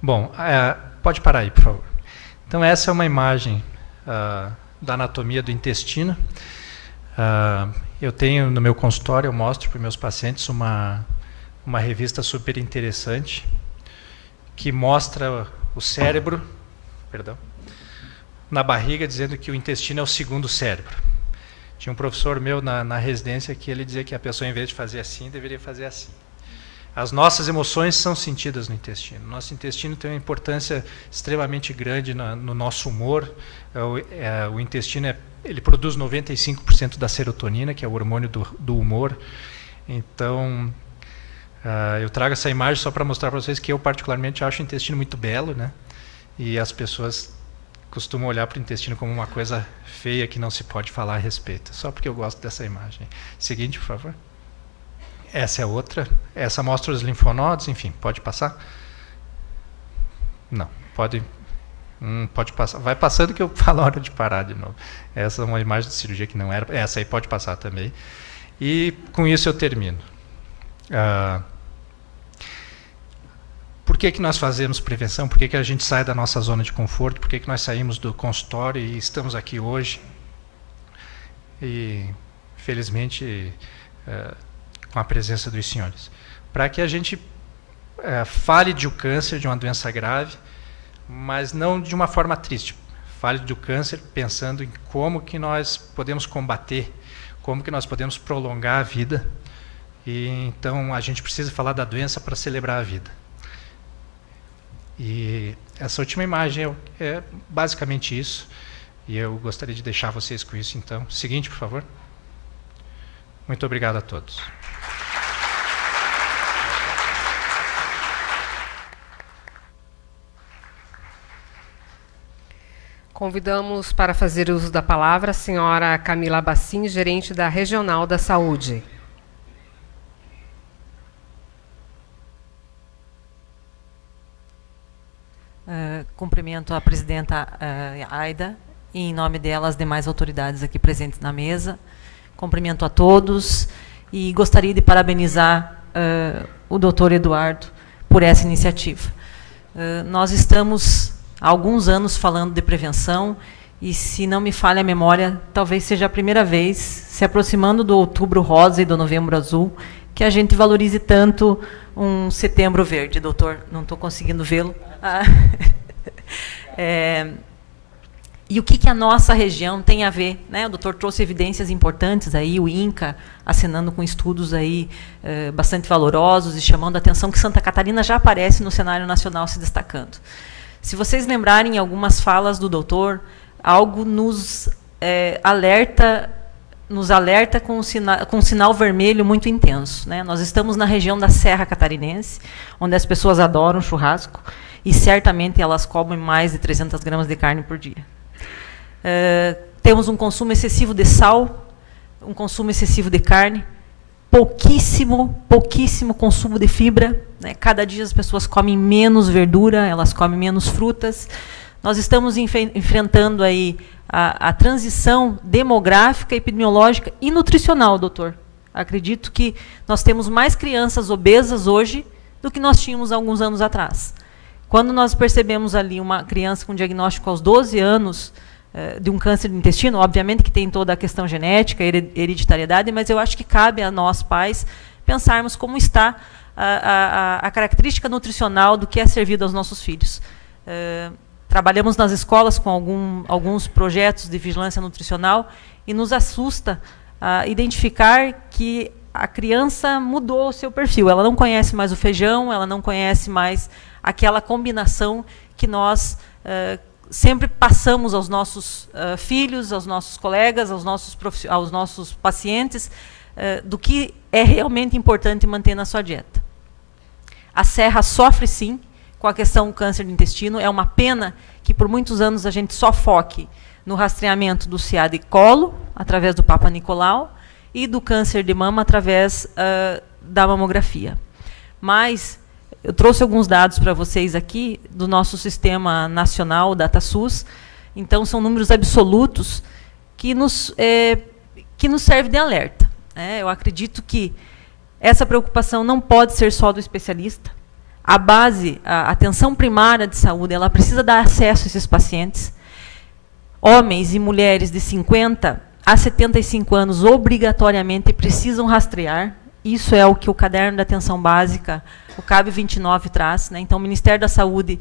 Bom, pode parar aí, por favor. Então, essa é uma imagem da anatomia do intestino. Eu tenho no meu consultório, eu mostro para os meus pacientes uma revista super interessante que mostra o cérebro, na barriga, dizendo que o intestino é o segundo cérebro. Tinha um professor meu na residência que ele dizia que a pessoa, em vez de fazer assim, deveria fazer assim. As nossas emoções são sentidas no intestino. Nosso intestino tem uma importância extremamente grande no nosso humor. O intestino ele produz 95% da serotonina, que é o hormônio do humor. Então, eu trago essa imagem só para mostrar para vocês que eu particularmente acho o intestino muito belo, né? E as pessoas costumo olhar para o intestino como uma coisa feia que não se pode falar a respeito, só porque eu gosto dessa imagem. Seguinte, por favor. Essa é outra. Essa mostra os linfonodos, enfim, pode passar? Não, pode passar. Vai passando que eu falo a hora de parar de novo. Essa é uma imagem de cirurgia que não era. Essa aí pode passar também. E com isso eu termino. Por que nós fazemos prevenção? Por que a gente sai da nossa zona de conforto? Por que nós saímos do consultório e estamos aqui hoje? E, felizmente, com a presença dos senhores. Para que a gente fale de um câncer, de uma doença grave, mas não de uma forma triste. Fale do câncer pensando em como que nós podemos combater, como que nós podemos prolongar a vida. E então a gente precisa falar da doença para celebrar a vida. E essa última imagem é basicamente isso. E eu gostaria de deixar vocês com isso. Então, seguinte, por favor. Muito obrigado a todos. Convidamos para fazer uso da palavra a senhora Camila Bassin, gerente da Regional da Saúde. Cumprimento a presidenta Aida e, em nome dela, as demais autoridades aqui presentes na mesa. Cumprimento a todos e gostaria de parabenizar o doutor Eduardo por essa iniciativa. Nós estamos há alguns anos falando de prevenção e, se não me falha a memória, talvez seja a primeira vez, se aproximando do Outubro Rosa e do Novembro Azul, que a gente valorize tanto um Setembro Verde. Doutor, não estou conseguindo vê-lo. E o que a nossa região tem a ver, né? O doutor trouxe evidências importantes aí, o INCA assinando com estudos aí bastante valorosos e chamando a atenção que Santa Catarina já aparece no cenário nacional se destacando. Se vocês lembrarem algumas falas do doutor, algo nos alerta com um sinal vermelho muito intenso, né? Nós estamos na região da Serra Catarinense, onde as pessoas adoram churrasco, e certamente elas comem mais de 300 gramas de carne por dia. Temos um consumo excessivo de sal, um consumo excessivo de carne, pouquíssimo consumo de fibra, né? Cada dia as pessoas comem menos verdura, elas comem menos frutas. Nós estamos enfrentando aí a transição demográfica, epidemiológica e nutricional, doutor. Acredito que nós temos mais crianças obesas hoje do que nós tínhamos há alguns anos atrás. Quando nós percebemos ali uma criança com diagnóstico aos 12 anos de um câncer de intestino, obviamente que tem toda a questão genética, hereditariedade, mas eu acho que cabe a nós, pais, pensarmos como está a característica nutricional do que é servido aos nossos filhos. Trabalhamos nas escolas com alguns projetos de vigilância nutricional e nos assusta identificar que a criança mudou o seu perfil. Ela não conhece mais o feijão, ela não conhece mais aquela combinação que nós sempre passamos aos nossos filhos, aos nossos colegas, aos nossos pacientes, do que é realmente importante manter na sua dieta. A Serra sofre, sim, com a questão do câncer de intestino. É uma pena que, por muitos anos, a gente só foque no rastreamento do CA de colo, através do Papa Nicolau, e do câncer de mama, através da mamografia. Mas eu trouxe alguns dados para vocês aqui do nosso sistema nacional, o DataSUS. Então, são números absolutos que nos servem de alerta. Eu acredito que essa preocupação não pode ser só do especialista. A base, a atenção primária de saúde, ela precisa dar acesso a esses pacientes. Homens e mulheres de 50 a 75 anos obrigatoriamente precisam rastrear. Isso é o que o caderno de atenção básica, o CAB 29, traz, né? Então, o Ministério da Saúde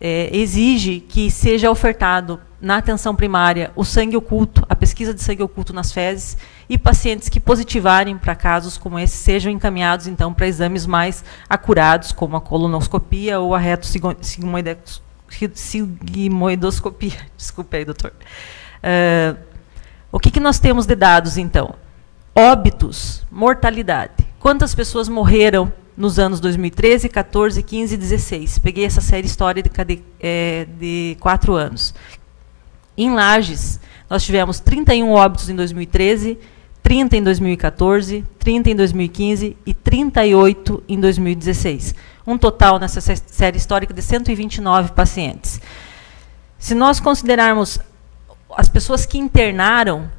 exige que seja ofertado na atenção primária o sangue oculto, a pesquisa de sangue oculto nas fezes, e pacientes que positivarem para casos como esse sejam encaminhados, então, para exames mais acurados, como a colonoscopia ou a retossigmoidoscopia. Desculpe aí, doutor. O que nós temos de dados, então? Óbitos, mortalidade. Quantas pessoas morreram nos anos 2013, 14, 15 e 16? Peguei essa série histórica de 4 anos. Em Lages, nós tivemos 31 óbitos em 2013, 30 em 2014, 30 em 2015 e 38 em 2016. Um total nessa série histórica de 129 pacientes. Se nós considerarmos as pessoas que internaram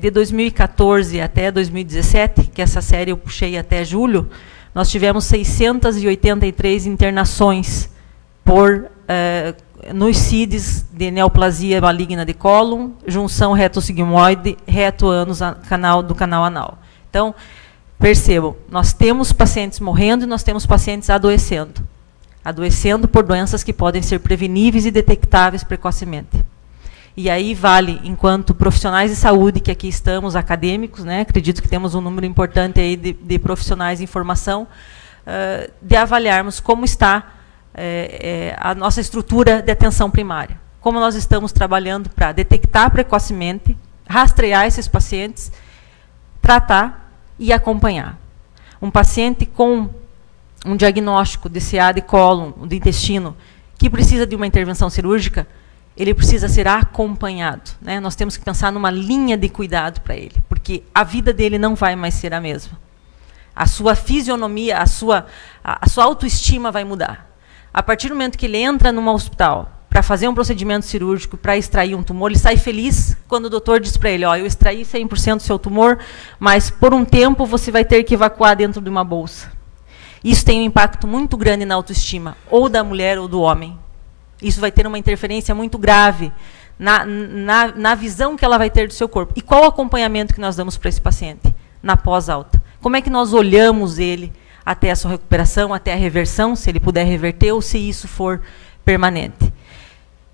de 2014 até 2017, que essa série eu puxei até julho, nós tivemos 683 internações nos CIDs de neoplasia maligna de cólon, junção reto-sigmoide, reto-ânus do canal anal. Então, percebam, nós temos pacientes morrendo e nós temos pacientes adoecendo. Adoecendo por doenças que podem ser preveníveis e detectáveis precocemente. E aí vale, enquanto profissionais de saúde que aqui estamos, acadêmicos, né, acredito que temos um número importante aí de profissionais em formação, de avaliarmos como está a nossa estrutura de atenção primária. Como nós estamos trabalhando para detectar precocemente, rastrear esses pacientes, tratar e acompanhar. Um paciente com um diagnóstico de CA de cólon, do intestino, que precisa de uma intervenção cirúrgica, ele precisa ser acompanhado, né? Nós temos que pensar numa linha de cuidado para ele, porque a vida dele não vai mais ser a mesma. A sua fisionomia, a sua autoestima vai mudar. A partir do momento que ele entra num hospital para fazer um procedimento cirúrgico, para extrair um tumor, ele sai feliz quando o doutor diz para ele, ó, eu extraí 100% do seu tumor, mas por um tempo você vai ter que evacuar dentro de uma bolsa. Isso tem um impacto muito grande na autoestima, ou da mulher ou do homem. Isso vai ter uma interferência muito grave na visão que ela vai ter do seu corpo. E qual o acompanhamento que nós damos para esse paciente na pós-alta? Como é que nós olhamos ele até a sua recuperação, até a reversão, se ele puder reverter, ou se isso for permanente?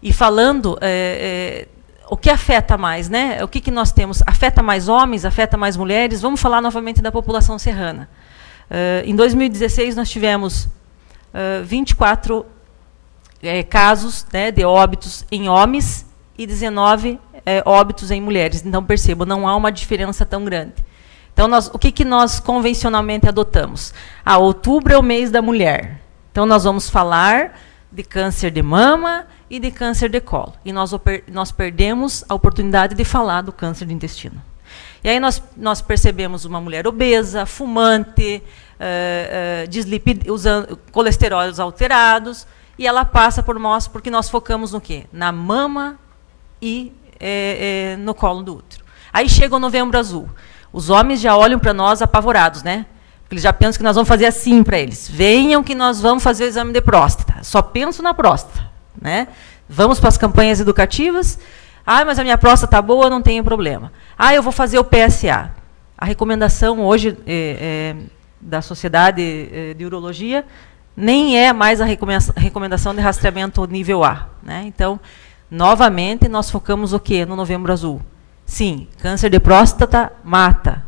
E falando, o que afeta mais, né? O que nós temos? Afeta mais homens, afeta mais mulheres? Vamos falar novamente da população serrana. Em 2016, nós tivemos 24 casos, né, de óbitos em homens e 19 óbitos em mulheres. Então, percebam, não há uma diferença tão grande. Então, o que nós convencionalmente adotamos? Outubro é o mês da mulher. Então, nós vamos falar de câncer de mama e de câncer de colo. E nós perdemos a oportunidade de falar do câncer do intestino. E aí nós percebemos uma mulher obesa, fumante, usando colesteróis alterados, e ela passa por nós porque nós focamos no quê? Na mama e no colo do útero. Aí chega o Novembro Azul. Os homens já olham para nós apavorados, né? Porque eles já pensam que nós vamos fazer assim para eles. Venham que nós vamos fazer o exame de próstata. Só penso na próstata, né? Vamos para as campanhas educativas. Mas a minha próstata está boa, não tem problema. Eu vou fazer o PSA. A recomendação hoje da Sociedade de Urologia nem é mais a recomendação de rastreamento nível A, né? Então, novamente, nós focamos o quê? No Novembro Azul. Sim, câncer de próstata mata,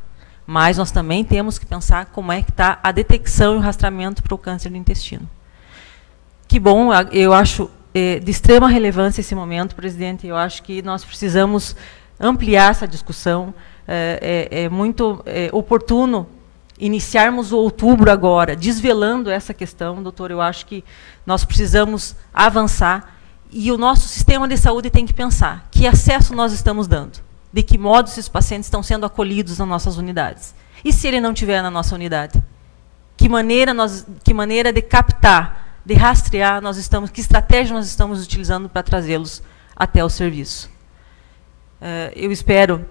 mas nós também temos que pensar como é que está a detecção e o rastreamento para o câncer do intestino. Que bom, eu acho de extrema relevância esse momento, presidente. Eu acho que nós precisamos ampliar essa discussão. É muito oportuno iniciarmos o outubro agora, desvelando essa questão, doutor. Eu acho que nós precisamos avançar e o nosso sistema de saúde tem que pensar que acesso nós estamos dando, de que modo esses pacientes estão sendo acolhidos nas nossas unidades. E se ele não estiver na nossa unidade? Que maneira de captar, de rastrear, que estratégia nós estamos utilizando para trazê-los até o serviço? Eu espero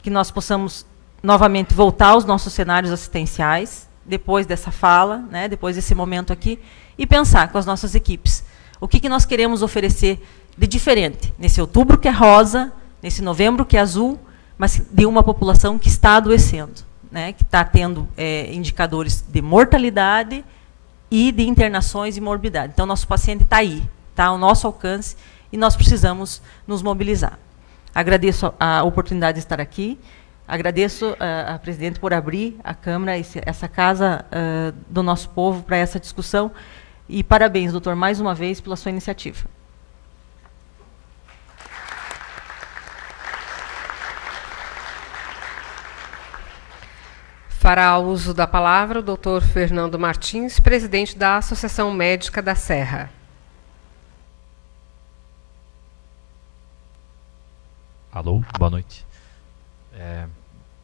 que nós possamos novamente voltar aos nossos cenários assistenciais, depois dessa fala, né, depois desse momento aqui, e pensar com as nossas equipes o que nós queremos oferecer de diferente nesse outubro que é rosa, nesse novembro que é azul, mas de uma população que está adoecendo, né, que está tendo indicadores de mortalidade e de internações e morbidade. Então, nosso paciente está aí, está ao nosso alcance, e nós precisamos nos mobilizar. Agradeço a oportunidade de estar aqui. Agradeço a presidente por abrir a Câmara, essa casa do nosso povo, para essa discussão. E parabéns, doutor, mais uma vez, pela sua iniciativa. Fará uso da palavra o doutor Fernando Martins, presidente da Associação Médica da Serra. Alô, boa noite.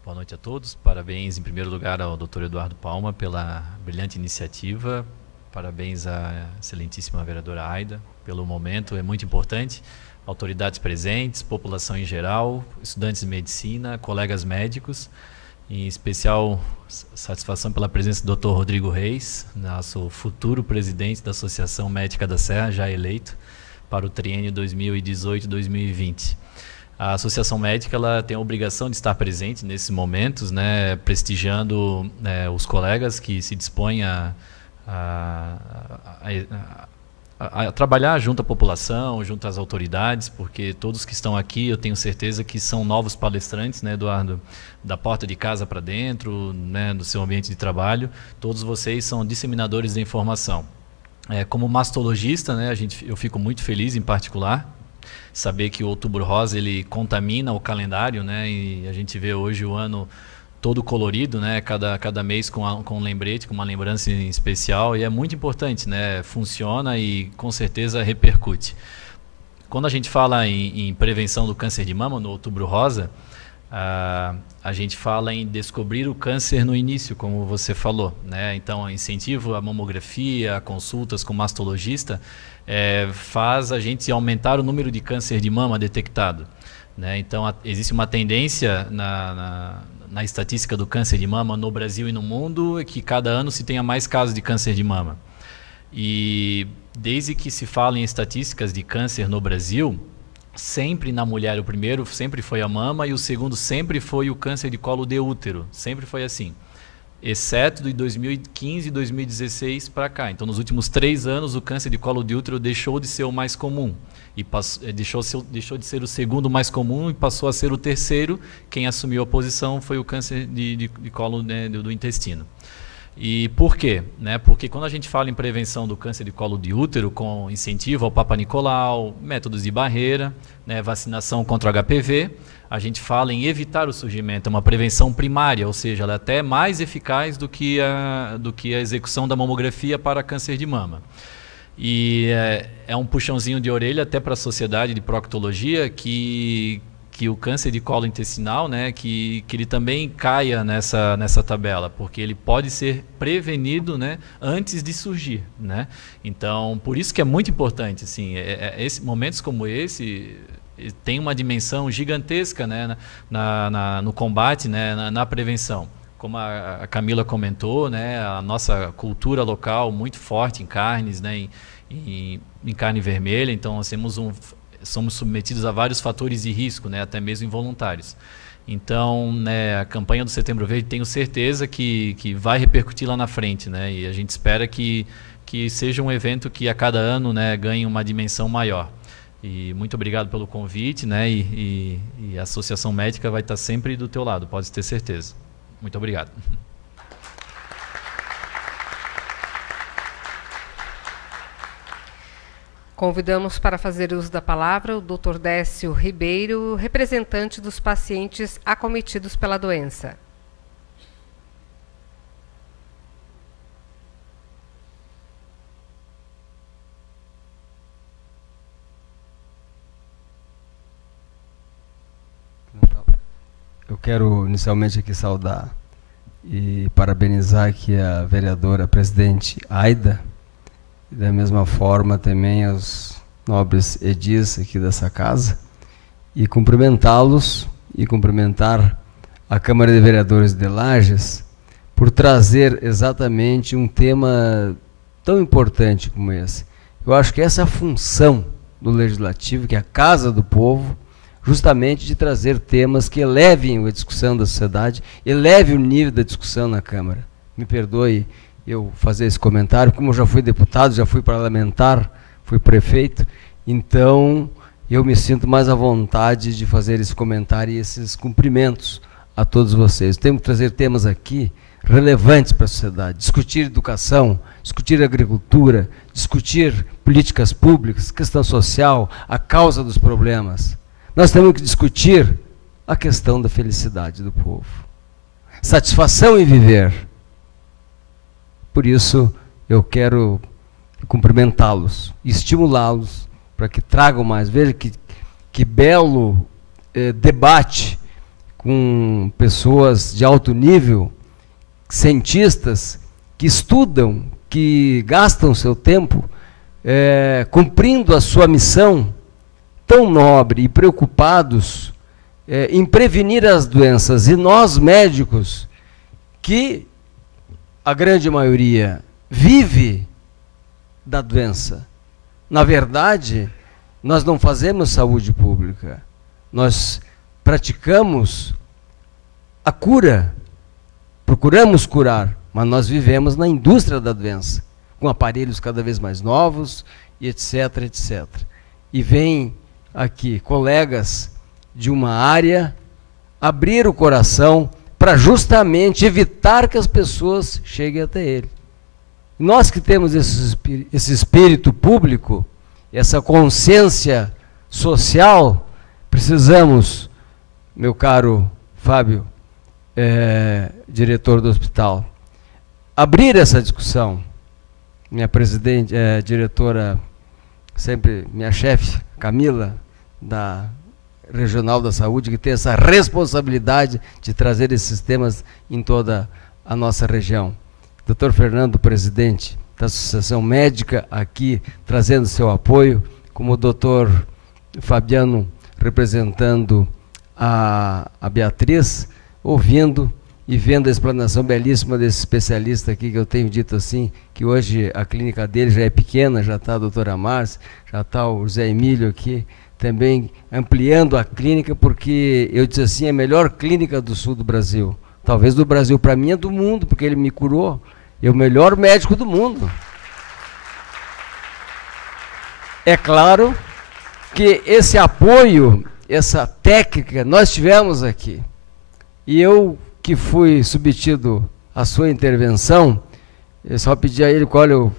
Boa noite a todos. Parabéns, em primeiro lugar, ao Dr. Eduardo Palma pela brilhante iniciativa. Parabéns à excelentíssima vereadora Aida pelo momento, é muito importante. Autoridades presentes, população em geral, estudantes de medicina, colegas médicos. Em especial, satisfação pela presença do Dr. Rodrigo Reis, nosso futuro presidente da Associação Médica da Serra, já eleito para o triênio 2018-2020. A Associação Médica ela tem a obrigação de estar presente nesses momentos, né, prestigiando os colegas que se dispõem a trabalhar junto à população, junto às autoridades, porque todos que estão aqui, eu tenho certeza que são novos palestrantes, né, Eduardo, da porta de casa para dentro, né, do seu ambiente de trabalho. Todos vocês são disseminadores da informação. Como mastologista, né, eu fico muito feliz, em particular, saber que o Outubro Rosa ele contamina o calendário, né, e a gente vê hoje o ano todo colorido, né, cada mês com um lembrete, com uma lembrança especial, e é muito importante, né, funciona e com certeza repercute. Quando a gente fala em prevenção do câncer de mama, no Outubro Rosa, a gente fala em descobrir o câncer no início, como você falou, né, então incentivo à mamografia, a consultas com mastologista, faz a gente aumentar o número de câncer de mama detectado, né, então existe uma tendência na estatística do câncer de mama no Brasil e no mundo, é que cada ano se tenha mais casos de câncer de mama. E desde que se fala em estatísticas de câncer no Brasil, sempre na mulher o primeiro sempre foi a mama e o segundo sempre foi o câncer de colo de útero, sempre foi assim, exceto de 2015 e 2016 para cá. Então nos últimos 3 anos o câncer de colo de útero deixou de ser o mais comum. E deixou de ser o segundo mais comum e passou a ser o terceiro. Quem assumiu a posição foi o câncer de colo, né, do intestino. E por quê? Né? Porque quando a gente fala em prevenção do câncer de colo de útero, com incentivo ao Papa Nicolau, métodos de barreira, né, vacinação contra o HPV, a gente fala em evitar o surgimento, é uma prevenção primária, ou seja, ela é até mais eficaz do que a execução da mamografia para câncer de mama. E é um puxãozinho de orelha até para a sociedade de proctologia que o câncer de colo intestinal, né, que ele também caia nessa tabela, porque ele pode ser prevenido, né, antes de surgir, né? Então, por isso que é muito importante, assim, momentos como esse tem uma dimensão gigantesca, né, no combate, né, na prevenção. Como a Camila comentou, né, a nossa cultura local muito forte em carnes, né, em carne vermelha, então nós somos submetidos a vários fatores de risco, né, até mesmo involuntários. Então, né, a campanha do Setembro Verde, tenho certeza que vai repercutir lá na frente, né, e a gente espera que seja um evento que a cada ano, né, ganhe uma dimensão maior. E muito obrigado pelo convite, né, e a Associação Médica vai estar sempre do teu lado, pode ter certeza. Muito obrigado. Convidamos para fazer uso da palavra o Dr. Décio Ribeiro, representante dos pacientes acometidos pela doença. Eu quero inicialmente aqui saudar e parabenizar aqui a vereadora presidente Aida, e da mesma forma também os nobres edis aqui dessa casa, e cumprimentá-los e cumprimentar a Câmara de Vereadores de Lages por trazer exatamente um tema tão importante como esse. Eu acho que essa é a função do Legislativo, que é a Casa do Povo, justamente de trazer temas que elevem a discussão da sociedade, eleve o nível da discussão na Câmara. Me perdoe eu fazer esse comentário, como eu já fui deputado, já fui parlamentar, fui prefeito, então eu me sinto mais à vontade de fazer esse comentário e esses cumprimentos a todos vocês. Temos que trazer temas aqui relevantes para a sociedade, discutir educação, discutir agricultura, discutir políticas públicas, questão social, a causa dos problemas. Nós temos que discutir a questão da felicidade do povo. Satisfação em viver. Por isso, eu quero cumprimentá-los, estimulá-los para que tragam mais. Veja que belo debate com pessoas de alto nível, cientistas, que estudam, que gastam seu tempo cumprindo a sua missão tão nobre e preocupados em prevenir as doenças. E nós, médicos, que a grande maioria vive da doença. Na verdade, nós não fazemos saúde pública. Nós praticamos a cura, procuramos curar, mas nós vivemos na indústria da doença, com aparelhos cada vez mais novos, e etc, etc. E vem aqui colegas de uma área abrir o coração para justamente evitar que as pessoas cheguem até ele. Nós que temos esse espírito público, essa consciência social, precisamos, meu caro Fábio, diretor do hospital, abrir essa discussão. Minha presidente, diretora, sempre minha chefe, Camila, da Regional da Saúde, que tem essa responsabilidade de trazer esses temas em toda a nossa região. Dr. Fernando, presidente da Associação Médica, aqui trazendo seu apoio, como o Dr. Fabiano representando a Beatriz, ouvindo e vendo a explanação belíssima desse especialista aqui, que eu tenho dito assim, que hoje a clínica dele já é pequena, já está a doutora Márcia, já está o José Emílio aqui, também ampliando a clínica, porque eu disse assim, é a melhor clínica do sul do Brasil. Talvez do Brasil, para mim é do mundo, porque ele me curou. É o melhor médico do mundo. É claro que esse apoio, essa técnica, nós tivemos aqui. E eu, que fui submetido à sua intervenção, eu só pedi a ele qual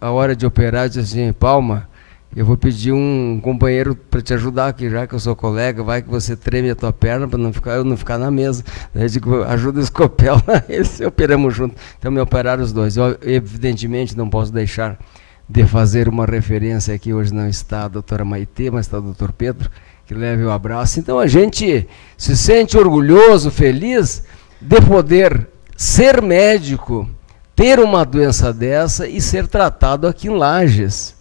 a hora de operar, eu disse assim, Palma, eu vou pedir um companheiro para te ajudar aqui, já que eu sou colega, vai que você treme a tua perna para eu não ficar na mesa. Eu digo, ajuda o Escopel, eles operamos junto. Então me operaram os dois. Eu, evidentemente, não posso deixar de fazer uma referência aqui, hoje não está a doutora Maitê, mas está o doutor Pedro, que leve o abraço. Então a gente se sente orgulhoso, feliz de poder ser médico, ter uma doença dessa e ser tratado aqui em Lages.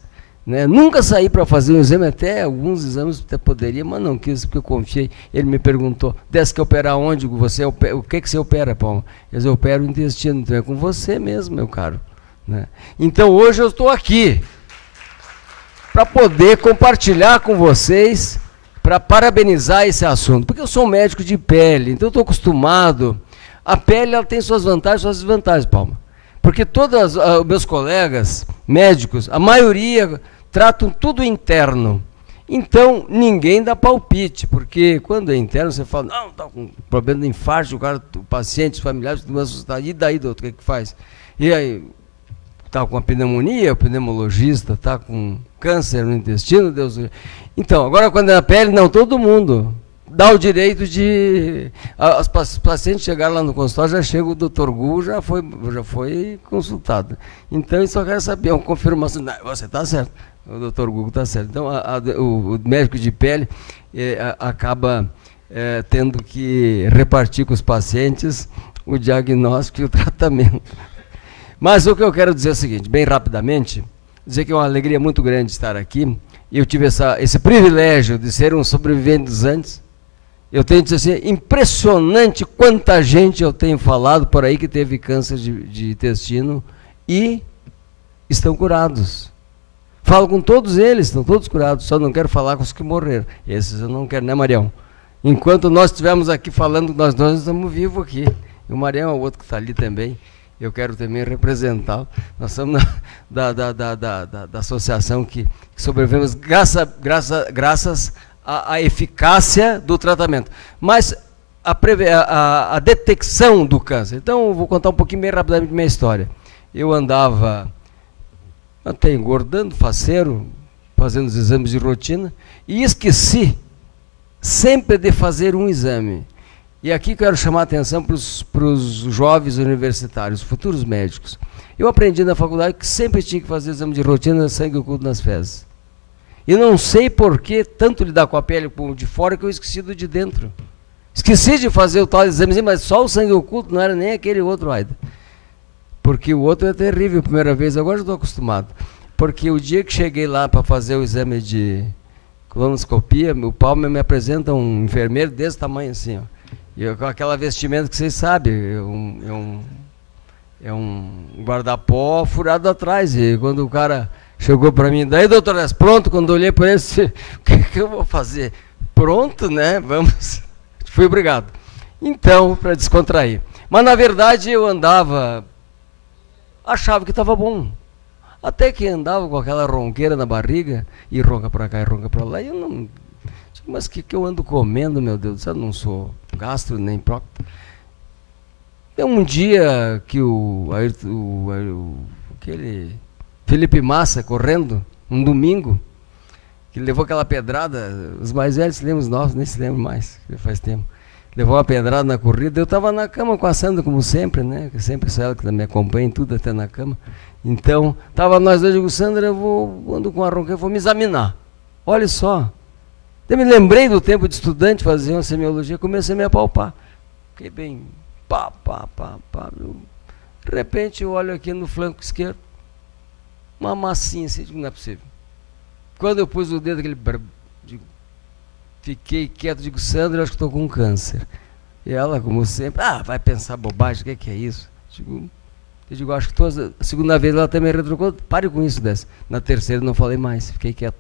Né? Nunca saí para fazer um exame, até alguns exames até poderia, mas não quis, porque eu confiei. Ele me perguntou, desse que operar onde? Você o que você opera, Paulo? Eu opero o intestino, então é com você mesmo, meu caro. Né? Então hoje eu estou aqui para poder compartilhar com vocês, para parabenizar esse assunto, porque eu sou um médico de pele, então eu estou acostumado. A pele ela tem suas vantagens e suas desvantagens, Palma. Porque todos os meus colegas médicos, a maioria tratam tudo interno. Então, ninguém dá palpite, porque quando é interno, você fala, não, está com problema de infarto, o paciente, os familiares, estão assustados. E daí, doutor, o que faz? E aí, está com a pneumonia, o pneumologista está com câncer no intestino, Deus. Então, agora quando é na pele, não, todo mundo dá o direito de... Os pacientes chegaram lá no consultório, já chega o doutor Gu, já foi consultado. Então, eu só quero saber, uma confirmação, não, você está certo, o doutor Gu está certo. Então, o médico de pele acaba tendo que repartir com os pacientes o diagnóstico e o tratamento. Mas o que eu quero dizer é o seguinte, bem rapidamente, dizer que é uma alegria muito grande estar aqui. Eu tive esse privilégio de ser um sobrevivente dos antes. Eu tenho que dizer assim, impressionante quanta gente eu tenho falado por aí que teve câncer de intestino e estão curados. Falo com todos eles, estão todos curados, só não quero falar com os que morreram. Esses eu não quero, né, Marião? Enquanto nós estivermos aqui falando, nós estamos vivos aqui. E o Marião é o outro que está ali também. Eu quero também representá-lo. Nós somos da associação que sobrevivemos graças à eficácia do tratamento. Mas a detecção do câncer. Então, eu vou contar um pouquinho bem rapidamente minha história. Eu andava até engordando, faceiro, fazendo os exames de rotina, e esqueci sempre de fazer um exame. E aqui quero chamar a atenção para os jovens universitários, futuros médicos. Eu aprendi na faculdade que sempre tinha que fazer exame de rotina, sangue oculto nas fezes. E não sei por que tanto lidar com a pele de fora que eu esqueci do de dentro. Esqueci de fazer o tal exame, mas só o sangue oculto, não era nem aquele outro, Aida. Porque o outro é terrível a primeira vez, agora já estou acostumado. Porque o dia que cheguei lá para fazer o exame de colonoscopia, o Palmer me apresenta um enfermeiro desse tamanho assim, ó. E eu, com aquela vestimenta que vocês sabem, é um guarda-pó furado atrás. E quando o cara chegou para mim, daí, doutor, pronto? Quando eu olhei para ele, o que eu vou fazer? Pronto, né? Vamos. Fui obrigado. Então, para descontrair. Mas, na verdade, eu andava, achava que estava bom. Até que andava com aquela ronqueira na barriga, e ronca para cá e ronca para lá, e eu não... Mas o que eu ando comendo, meu Deus do céu? Eu não sou gastro nem prócto. É um dia que aquele Felipe Massa correndo, um domingo, que levou aquela pedrada, os mais velhos se lembram, os novos nem se lembram mais, faz tempo. Levou uma pedrada na corrida, eu estava na cama com a Sandra, como sempre, né? Que sempre sou ela que me acompanha em tudo, até na cama. Então, estava nós dois, eu digo, Sandra, ando com a ronca, eu vou me examinar. Olha só. Eu me lembrei do tempo de estudante, fazia uma semiologia, comecei a me apalpar. Fiquei bem, pá. De repente eu olho aqui no flanco esquerdo, uma massinha assim, digo, não é possível. Quando eu pus o dedo, digo, fiquei quieto, digo, Sandra, eu acho que estou com câncer. E ela, como sempre, vai pensar bobagem, o que é isso? Eu digo, acho que a segunda vez ela até me retrucou, pare com isso dessa. Na terceira não falei mais, fiquei quieto.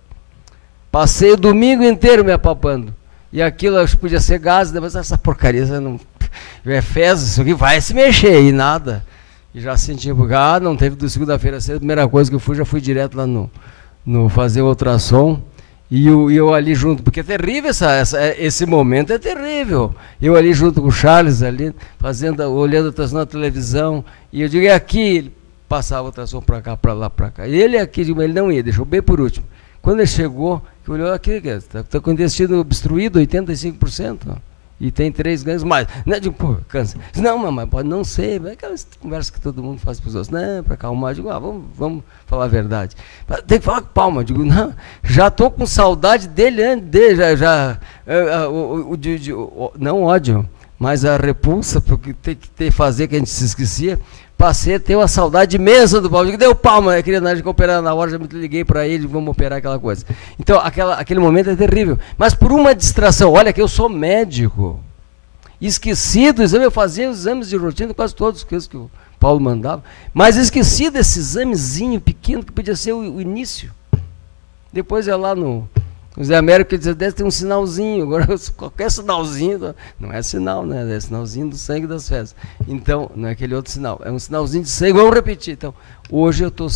Passei o domingo inteiro me apalpando. E aquilo acho que podia ser gás, mas essa porcaria não é fezes, isso aqui vai se mexer e nada. E já senti, porque não teve do segunda-feira cedo, a primeira coisa que eu fui, já fui direto lá no fazer o ultrassom. E eu ali junto, porque é terrível esse momento, é terrível. Eu ali junto com o Charles, ali, olhando a ultrassom na televisão, e eu digo, é aqui, ele passava o ultrassom para cá, para lá, para cá. E ele aqui, ele não ia, deixou bem por último. Quando ele chegou, que olhou aqui, está com o intestino obstruído, 85%, ó, e tem 3 ganhos mais. Né? Digo, pô, câncer. Não, mamãe, pode não ser. É aquelas conversas que todo mundo faz para os outros. Não, para acalmar. Digo, vamos falar a verdade. Tem que falar com calma. Digo, não, já estou com saudade dele antes dele, não ódio, mas a repulsa, porque tem que fazer que a gente se esquecia. Passei a ter uma saudade imensa do Paulo. Digo, deu palma, eu queria operar na hora, já me liguei para ele, vamos operar aquela coisa. Então, aquele momento é terrível. Mas por uma distração, olha que eu sou médico. Esqueci do exame, eu fazia os exames de rotina, quase todos os que o Paulo mandava, mas esqueci desse examezinho pequeno que podia ser o início. Depois é lá no Zé Américo que diz, deve ter um sinalzinho, agora qualquer sinalzinho, não é sinal, né? É sinalzinho do sangue das fezes. Então, não é aquele outro sinal, é um sinalzinho de sangue, vamos repetir. Então, hoje eu estou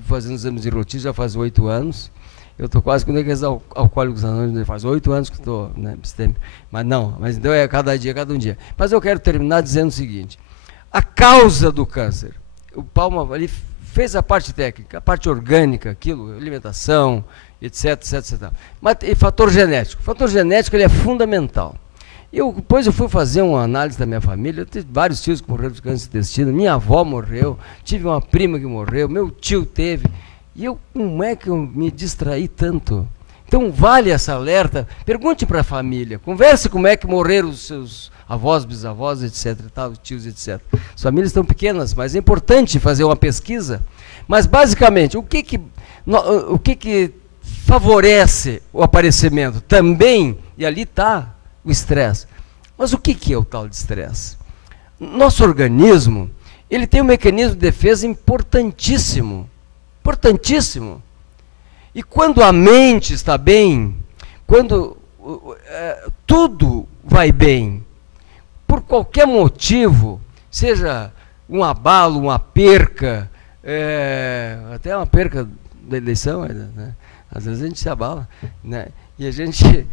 fazendo exames de rotina, já faz 8 anos, eu estou quase com aqueles alcoólicos anônimos, faz 8 anos que estou, né, abstêmio. Mas então é cada dia, cada um dia. Mas eu quero terminar dizendo o seguinte, a causa do câncer, o Palma ali fez a parte técnica, a parte orgânica, aquilo, alimentação, etc. Mas e fator genético. O fator genético ele é fundamental. Depois eu fui fazer uma análise da minha família, eu tive vários tios que morreram de câncer de intestino, minha avó morreu, tive uma prima que morreu, meu tio teve, e como é que eu me distraí tanto? Então vale essa alerta, pergunte para a família, converse como é que morreram os seus avós, bisavós, etc, tal, tios, etc. As famílias estão pequenas, mas é importante fazer uma pesquisa. Mas basicamente, o que favorece o aparecimento? Também, e ali está o estresse. Mas o que é o tal de estresse? Nosso organismo, ele tem um mecanismo de defesa importantíssimo. Importantíssimo. E quando a mente está bem, quando tudo vai bem, por qualquer motivo, seja um abalo, uma perca, até uma perca da eleição, né? Às vezes a gente se abala, né? E a gente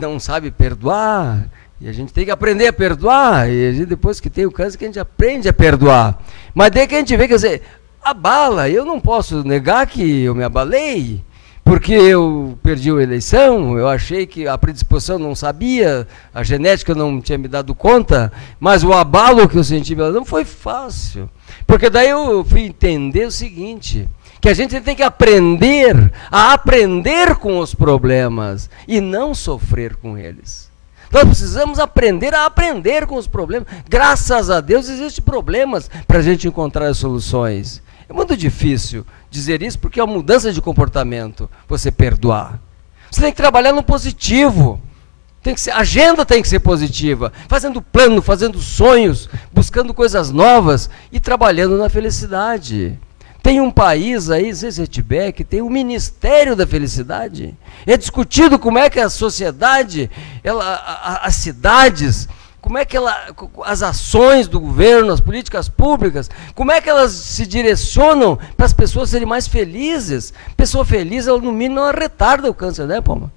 não sabe perdoar, e a gente tem que aprender a perdoar, e a gente, depois que tem o câncer, que a gente aprende a perdoar. Mas daí que a gente vê, quer dizer, abala, eu não posso negar que eu me abalei, porque eu perdi a eleição, eu achei que a predisposição não sabia, a genética não tinha me dado conta, mas o abalo que eu senti não foi fácil. Porque daí eu fui entender o seguinte, que a gente tem que aprender a aprender com os problemas e não sofrer com eles. Nós precisamos aprender a aprender com os problemas. Graças a Deus existem problemas para a gente encontrar as soluções. É muito difícil dizer isso porque é uma mudança de comportamento, você perdoar. Você tem que trabalhar no positivo. A agenda tem que ser positiva, fazendo plano, fazendo sonhos, buscando coisas novas e trabalhando na felicidade. Tem um país aí, não sei se é Tibete, que tem o Ministério da Felicidade. É discutido como é que a sociedade, as cidades, como é que as ações do governo, as políticas públicas, como é que elas se direcionam para as pessoas serem mais felizes. Pessoa feliz, ela, no mínimo, não retarda o câncer, né, Palma?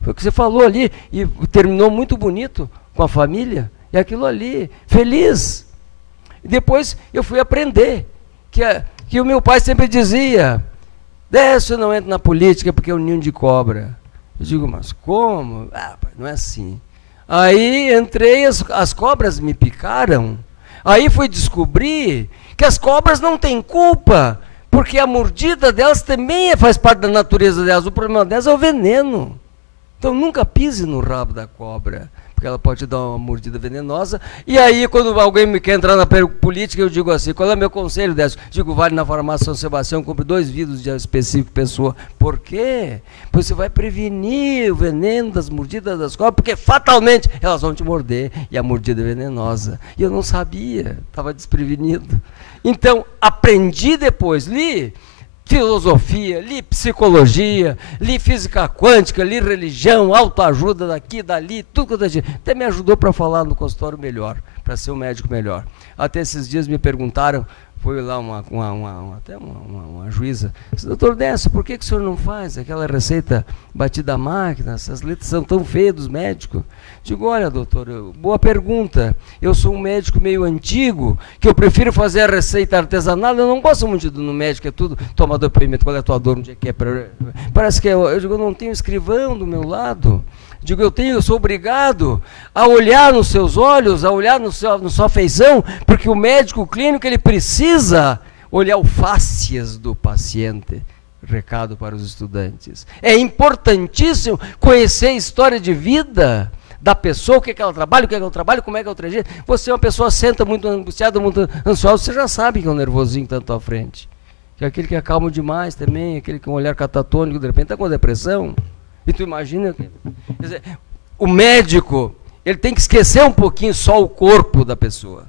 Foi o que você falou ali, e terminou muito bonito com a família, e aquilo ali, feliz. E depois eu fui aprender que o meu pai sempre dizia, você não entra na política porque é um ninho de cobra. Eu digo, mas como? Pai, não é assim. Aí entrei, as cobras me picaram, aí fui descobrir que as cobras não têm culpa, porque a mordida delas também faz parte da natureza delas, o problema delas é o veneno. Então nunca pise no rabo da cobra, porque ela pode te dar uma mordida venenosa. E aí, quando alguém me quer entrar na política, eu digo assim, qual é o meu conselho dessa? Digo, vale na farmácia São Sebastião, compre 2 vidros de específico pessoa. Por quê? Porque você vai prevenir o veneno das mordidas das cobras, porque fatalmente elas vão te morder, e a mordida é venenosa. E eu não sabia, estava desprevenido. Então, aprendi depois, li filosofia, li psicologia, li física quântica, li religião, autoajuda daqui, dali, tudo que eu tinha. Até me ajudou para falar no consultório melhor, para ser um médico melhor. Até esses dias me perguntaram, foi lá até uma juíza, disse, doutor Décio, por que o senhor não faz aquela receita batida à máquina? Essas letras são tão feias dos médicos. Digo, olha, doutor, boa pergunta. Eu sou um médico meio antigo, que eu prefiro fazer a receita artesanal. Eu não gosto muito no médico, é tudo tomador de depoimento, qual é a tua dor, onde é que é? Parece que eu digo, eu não tenho escrivão do meu lado. Digo, eu sou obrigado a olhar nos seus olhos, a olhar na sua feição, porque o médico clínico, ele precisa olhar o fácias do paciente. Recado para os estudantes. É importantíssimo conhecer a história de vida da pessoa, o que é que ela trabalha, o que é que ela trabalha, como é que ela trajeto. Você é uma pessoa senta muito angustiada, muito ansiosa, você já sabe que é um nervosinho tanto à frente. Que é aquele que é calmo demais também, aquele que tem um olhar catatônico, de repente está com depressão. E tu imagina, quer dizer, o médico, ele tem que esquecer um pouquinho só o corpo da pessoa.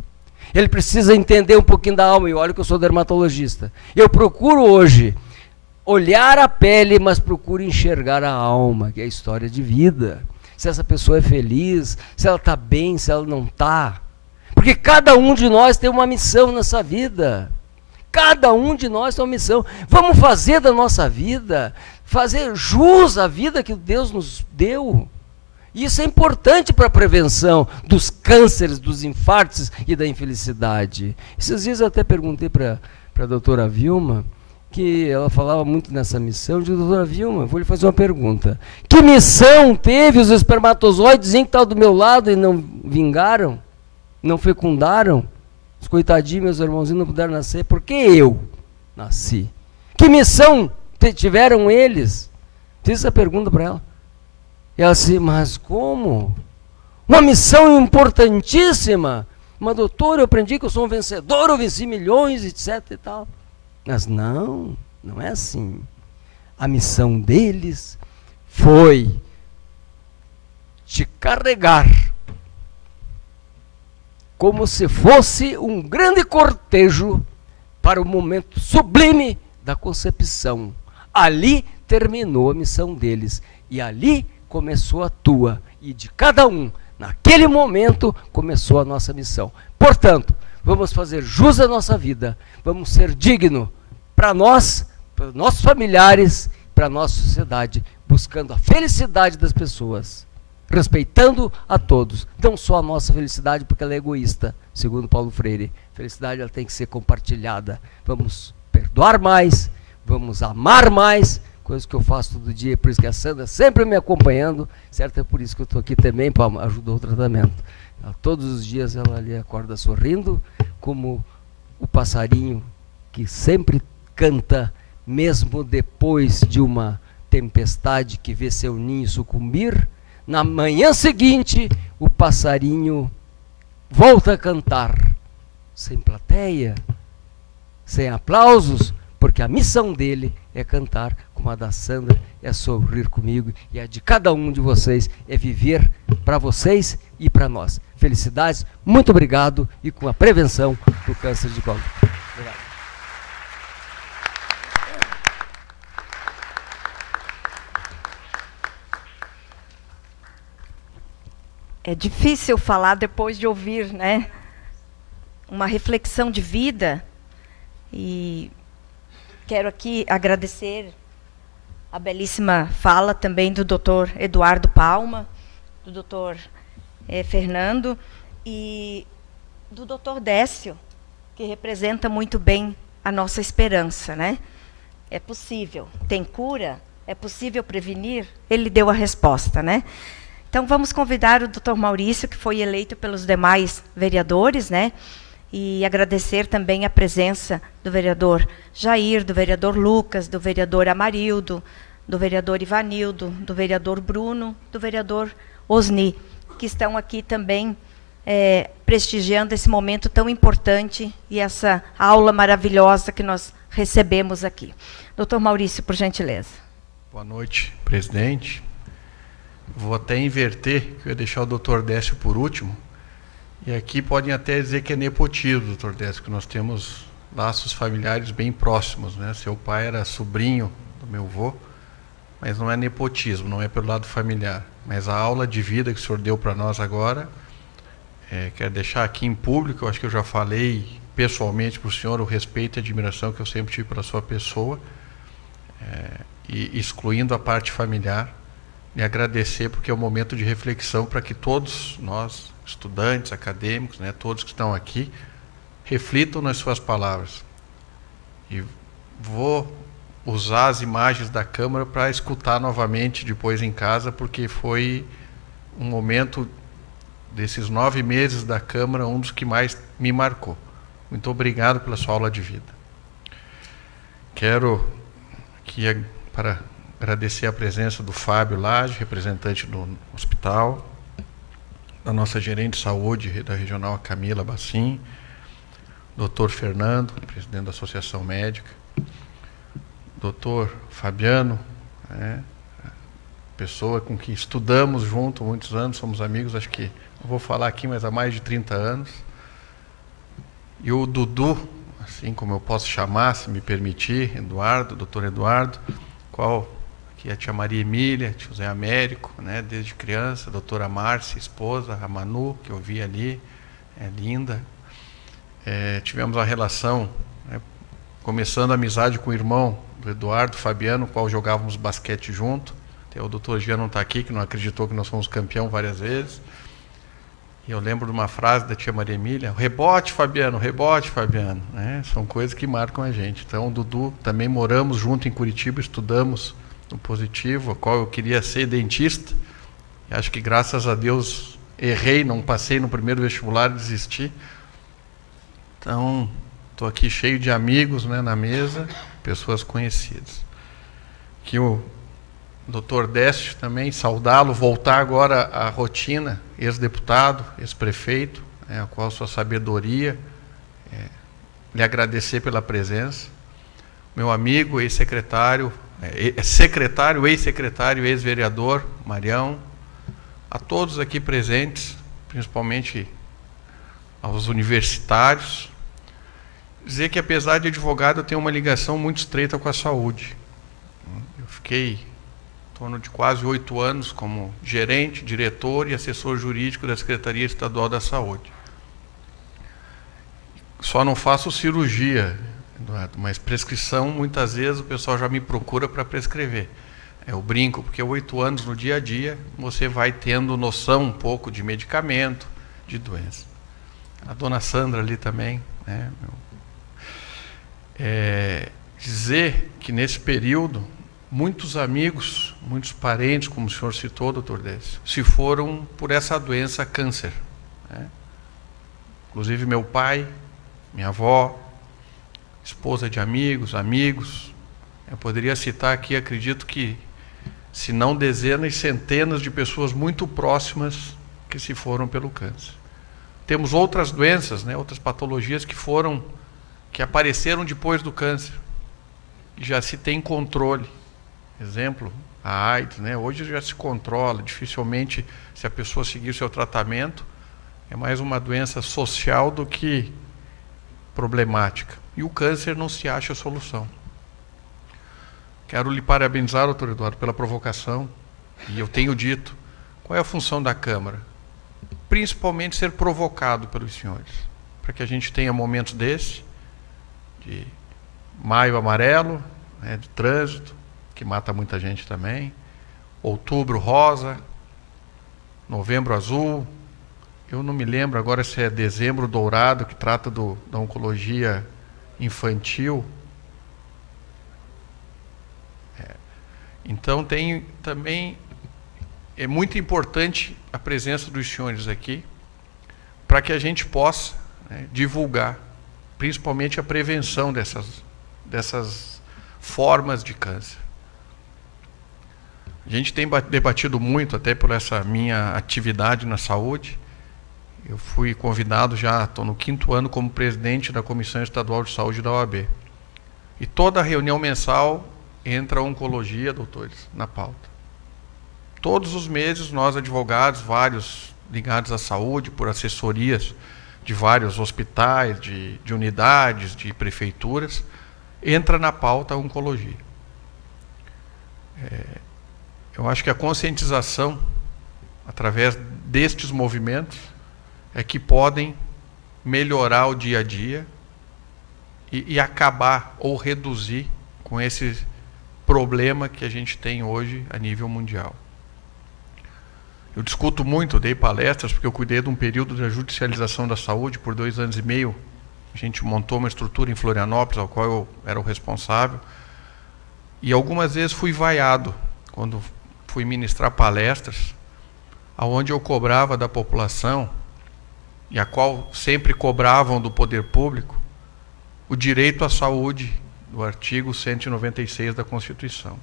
Ele precisa entender um pouquinho da alma, e olha que eu sou dermatologista. Eu procuro hoje olhar a pele, mas procuro enxergar a alma, que é a história de vida. Se essa pessoa é feliz, se ela está bem, se ela não está. Porque cada um de nós tem uma missão nessa vida. Cada um de nós tem uma missão. Vamos fazer da nossa vida, fazer jus à vida que Deus nos deu. Isso é importante para a prevenção dos cânceres, dos infartos e da infelicidade. Esses dias eu até perguntei para a doutora Vilma, que ela falava muito nessa missão. Eu digo, doutora Vilma, vou lhe fazer uma pergunta. Que missão teve os espermatozoides que estavam do meu lado e não vingaram? Não fecundaram? Os coitadinhos, meus irmãozinhos, não puderam nascer. Por que eu nasci? Que missão tiveram eles? Fiz essa pergunta para ela. E ela disse, mas como? Uma missão importantíssima. Mas, doutor, eu aprendi que eu sou um vencedor, eu venci milhões, etc. e tal. Mas não é assim. A missão deles foi te carregar como se fosse um grande cortejo para o momento sublime da concepção. Ali terminou a missão deles e ali começou a tua, e de cada um, naquele momento, começou a nossa missão. Portanto, vamos fazer jus à nossa vida, vamos ser dignos para nós, para os nossos familiares, para a nossa sociedade, buscando a felicidade das pessoas, respeitando a todos, não só a nossa felicidade, porque ela é egoísta, segundo Paulo Freire. A felicidade ela tem que ser compartilhada. Vamos perdoar mais, vamos amar mais, coisa que eu faço todo dia, por isso que a Sandra sempre me acompanhando, certo? É por isso que eu estou aqui também, para ajudar o tratamento. Todos os dias ela ali acorda sorrindo, como o passarinho que sempre canta mesmo depois de uma tempestade que vê seu ninho sucumbir, na manhã seguinte o passarinho volta a cantar, sem plateia, sem aplausos, porque a missão dele é cantar, como a da Sandra é sorrir comigo, e a de cada um de vocês é viver para vocês e para nós. Felicidades, muito obrigado, e com a prevenção do câncer de colo. Obrigado. É difícil falar depois de ouvir, né, uma reflexão de vida. E quero aqui agradecer a belíssima fala também do Dr. Eduardo Palma, do Dr. Fernando e do Dr. Décio, que representa muito bem a nossa esperança, né? É possível, tem cura, é possível prevenir, ele deu a resposta, né? Então vamos convidar o Dr. Maurício, que foi eleito pelos demais vereadores, né? E agradecer também a presença do vereador Jair, do vereador Lucas, do vereador Amarildo, do vereador Ivanildo, do vereador Bruno, do vereador Osni, que estão aqui também prestigiando esse momento tão importante e essa aula maravilhosa que nós recebemos aqui. Doutor Maurício, por gentileza. Boa noite, presidente. Vou até inverter, que eu ia deixar o doutor Décio por último. E aqui podem até dizer que é nepotismo, doutor Décio, que nós temos laços familiares bem próximos, né? Seu pai era sobrinho do meu avô, mas não é nepotismo, não é pelo lado familiar. Mas a aula de vida que o senhor deu para nós agora, quero deixar aqui em público, eu acho que eu já falei pessoalmente para o senhor o respeito e a admiração que eu sempre tive pela sua pessoa, e excluindo a parte familiar, e agradecer porque é um momento de reflexão para que todos nós, estudantes, acadêmicos, né, todos que estão aqui, reflitam nas suas palavras. E vou usar as imagens da Câmara para escutar novamente depois em casa, porque foi um momento desses 9 meses da Câmara, um dos que mais me marcou. Muito obrigado pela sua aula de vida. Quero aqui para agradecer a presença do Fábio Lage, representante do hospital, da nossa gerente de saúde da regional, a Camila Bassim, doutor Fernando, presidente da Associação Médica, doutor Fabiano, pessoa com quem estudamos junto há muitos anos, somos amigos, acho que não vou falar aqui, mas há mais de 30 anos, e o Dudu, assim como eu posso chamar, se me permitir, Eduardo, doutor Eduardo, qual que a tia Maria Emília, tio Zé Américo, né, desde criança, a doutora Márcia, esposa, a Manu, que eu vi ali, linda. Tivemos a relação, começando a amizade com o irmão do Eduardo, Fabiano, com o qual jogávamos basquete junto. Até o doutor Jean não está aqui, que não acreditou que nós fomos campeão várias vezes. E eu lembro de uma frase da tia Maria Emília, rebote, Fabiano, né? São coisas que marcam a gente. Então, o Dudu, também moramos junto em Curitiba, estudamos no Positivo, a qual eu queria ser dentista. E acho que, graças a Deus, errei, não passei no primeiro vestibular, desisti. Então, estou aqui cheio de amigos, né, na mesa, pessoas conhecidas. Que o doutor Décio também, saudá-lo, voltar agora à rotina, ex-deputado, ex-prefeito, a qual sua sabedoria, lhe agradecer pela presença. Meu amigo, ex-secretário, secretário, ex-secretário, ex-vereador, Marião, a todos aqui presentes, principalmente aos universitários, dizer que, apesar de advogado, eu tenho uma ligação muito estreita com a saúde. Eu fiquei em torno de quase 8 anos como gerente, diretor e assessor jurídico da Secretaria Estadual da Saúde. Só não faço cirurgia, Eduardo, mas prescrição, muitas vezes o pessoal já me procura para prescrever. Eu brinco, porque 8 anos no dia a dia, você vai tendo noção um pouco de medicamento, de doença. A dona Sandra ali também, né? Dizer que nesse período, muitos amigos, muitos parentes, como o senhor citou, doutor Décio, se foram por essa doença câncer, né? Inclusive meu pai, minha avó, esposa de amigos, Eu poderia citar aqui, acredito que, se não dezenas, centenas de pessoas muito próximas que se foram pelo câncer. Temos outras doenças, né, outras patologias que apareceram depois do câncer. E já se tem controle. Exemplo, a AIDS, né, hoje já se controla, dificilmente, se a pessoa seguir o seu tratamento, é mais uma doença social do que problemática. E o câncer não se acha solução. Quero lhe parabenizar, doutor Eduardo, pela provocação. E eu tenho dito, qual é a função da Câmara? Principalmente ser provocado pelos senhores. Para que a gente tenha momentos desse, de maio amarelo, né, de trânsito, que mata muita gente também. Outubro rosa, novembro azul. Eu não me lembro agora se é dezembro dourado, que trata da oncologia infantil. Então tem também, é muito importante a presença dos senhores aqui, para que a gente possa, né, divulgar, principalmente a prevenção dessas formas de câncer. A gente tem debatido muito, até por essa minha atividade na saúde. Eu fui convidado já, estou no 5º ano como presidente da Comissão Estadual de Saúde da OAB. E toda reunião mensal entra a oncologia, doutores, na pauta. Todos os meses, nós advogados, vários ligados à saúde, por assessorias de vários hospitais, de unidades, de prefeituras, entra na pauta a oncologia. Eu acho que a conscientização, através destes movimentos, é que podem melhorar o dia a dia e acabar ou reduzir com esse problema que a gente tem hoje a nível mundial. Eu discuto muito, dei palestras, porque eu cuidei de um período da judicialização da saúde por 2 anos e meio. A gente montou uma estrutura em Florianópolis, ao qual eu era o responsável. E algumas vezes fui vaiado, quando fui ministrar palestras, onde eu cobrava da população, e a qual sempre cobravam do poder público, o direito à saúde, do artigo 196 da Constituição.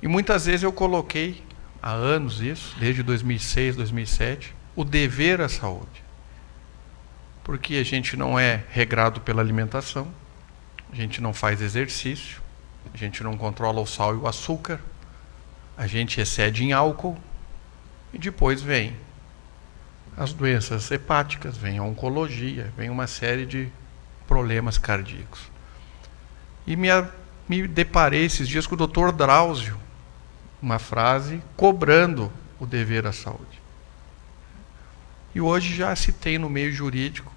E muitas vezes eu coloquei, há anos isso, desde 2006, 2007, o dever à saúde. Porque a gente não é regrado pela alimentação, a gente não faz exercício, a gente não controla o sal e o açúcar, a gente excede em álcool, e depois vem as doenças hepáticas, vem a oncologia, vem uma série de problemas cardíacos. E me deparei esses dias com o Dr. Drauzio, uma frase cobrando o dever à saúde. E hoje já se tem no meio jurídico,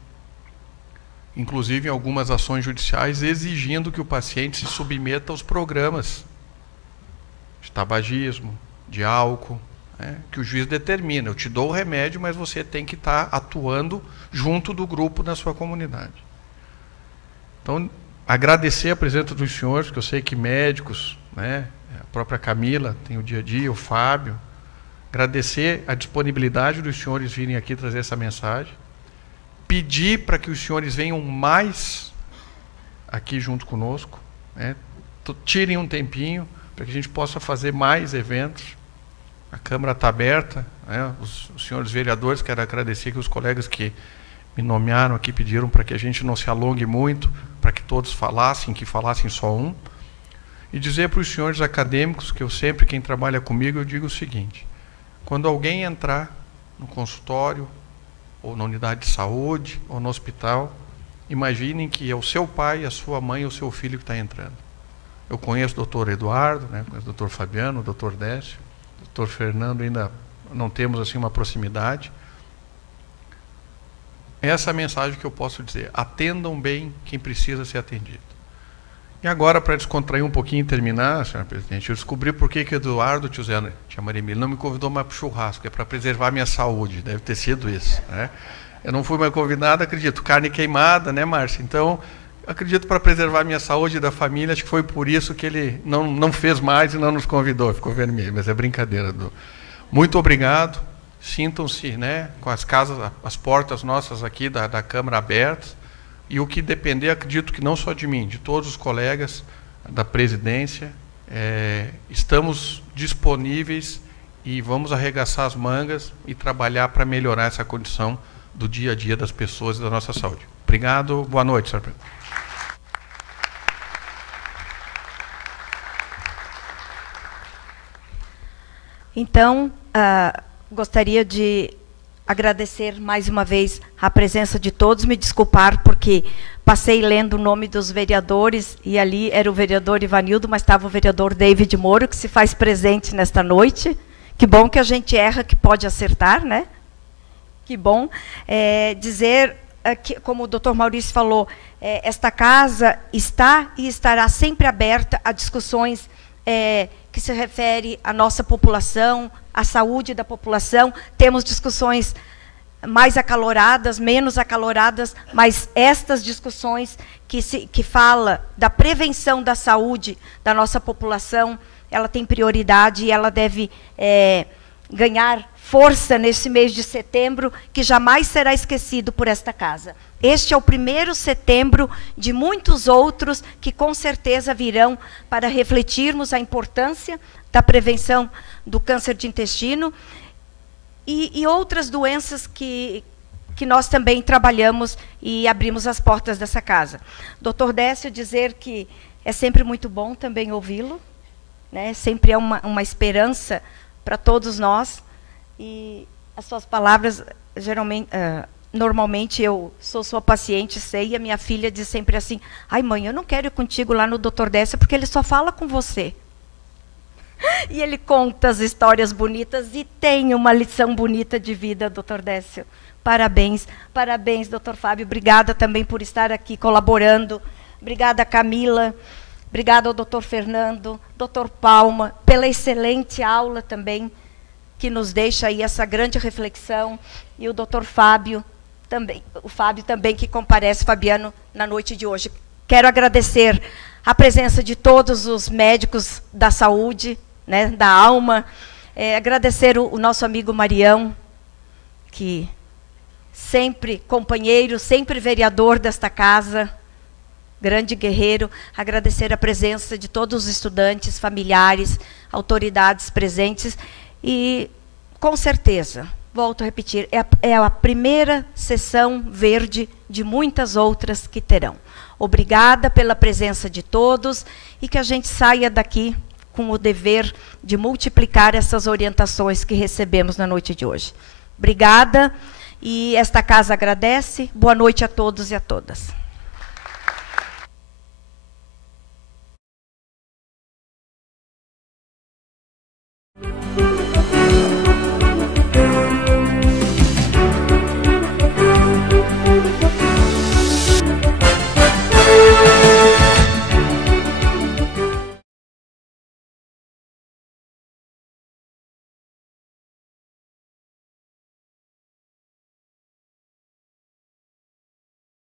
inclusive em algumas ações judiciais, exigindo que o paciente se submeta aos programas de tabagismo, de álcool, né, que o juiz determina. Eu te dou o remédio, mas você tem que estar atuando junto do grupo na sua comunidade. Então, agradecer a presença dos senhores, que eu sei que médicos, né, a própria Camila tem o dia a dia, o Fábio. Agradecer a disponibilidade dos senhores virem aqui trazer essa mensagem. Pedir para que os senhores venham mais aqui junto conosco, né, tirem um tempinho para que a gente possa fazer mais eventos. A Câmara está aberta, né, os senhores vereadores, quero agradecer que os colegas que me nomearam aqui pediram para que a gente não se alongue muito, para que todos falassem, que falassem só um. E dizer para os senhores acadêmicos, que eu sempre, quem trabalha comigo, eu digo o seguinte: quando alguém entrar no consultório, ou na unidade de saúde, ou no hospital, imaginem que é o seu pai, a sua mãe, ou o seu filho que está entrando. Eu conheço o doutor Eduardo, né, conheço o doutor Fabiano, o doutor Décio, o doutor Fernando, ainda não temos assim uma proximidade. Essa é a mensagem que eu posso dizer: atendam bem quem precisa ser atendido. E agora, para descontrair um pouquinho e terminar, senhora presidente, eu descobri por que Eduardo, tia Maria Emília, não me convidou mais para o churrasco, é para preservar a minha saúde, deve ter sido isso, né? Eu não fui mais convidado, acredito, carne queimada, né, Márcia? Então, acredito, para preservar a minha saúde e da família, acho que foi por isso que ele não fez mais e não nos convidou, ficou vermelho, mas é brincadeira. Muito obrigado, sintam-se, né, com as casas, as portas nossas aqui da Câmara abertas, e o que depender, acredito que não só de mim, de todos os colegas, da presidência, estamos disponíveis e vamos arregaçar as mangas e trabalhar para melhorar essa condição do dia a dia das pessoas e da nossa saúde. Obrigado, boa noite, senhor presidente. Então, gostaria de agradecer mais uma vez a presença de todos, me desculpar porque passei lendo o nome dos vereadores e ali era o vereador Ivanildo, mas estava o vereador David Moro, que se faz presente nesta noite. Que bom que a gente erra, que pode acertar, né? Que bom. Dizer, que, como o doutor Maurício falou, esta casa está e estará sempre aberta a discussões que se refere à nossa população, à saúde da população. Temos discussões mais acaloradas, menos acaloradas, mas estas discussões que fala da prevenção da saúde da nossa população, ela tem prioridade e ela deve ganhar força nesse mês de setembro, que jamais será esquecido por esta casa. Este é o primeiro setembro de muitos outros que com certeza virão para refletirmos a importância da prevenção do câncer de intestino e outras doenças que nós também trabalhamos e abrimos as portas dessa casa. Doutor Décio, dizer que é sempre muito bom também ouvi-lo, né? Sempre é uma esperança para todos nós, e as suas palavras, geralmente, normalmente eu sou sua paciente, sei, e a minha filha diz sempre assim, ai mãe, eu não quero ir contigo lá no doutor Décio, porque ele só fala com você. E ele conta as histórias bonitas e tem uma lição bonita de vida, doutor Décio. Parabéns, parabéns, doutor Fábio, obrigada também por estar aqui colaborando, obrigada Camila, obrigada ao doutor Fernando, doutor Palma, pela excelente aula também, que nos deixa aí essa grande reflexão, e o doutor Fábio também, o Fábio também que comparece, Fabiano, na noite de hoje. Quero agradecer a presença de todos os médicos da saúde, né, da alma, agradecer o nosso amigo Marião, que sempre companheiro, sempre vereador desta casa, grande guerreiro, agradecer a presença de todos os estudantes, familiares, autoridades presentes e, com certeza, volto a repetir, é a primeira sessão verde de muitas outras que terão. Obrigada pela presença de todos e que a gente saia daqui com o dever de multiplicar essas orientações que recebemos na noite de hoje. Obrigada, e esta casa agradece. Boa noite a todos e a todas.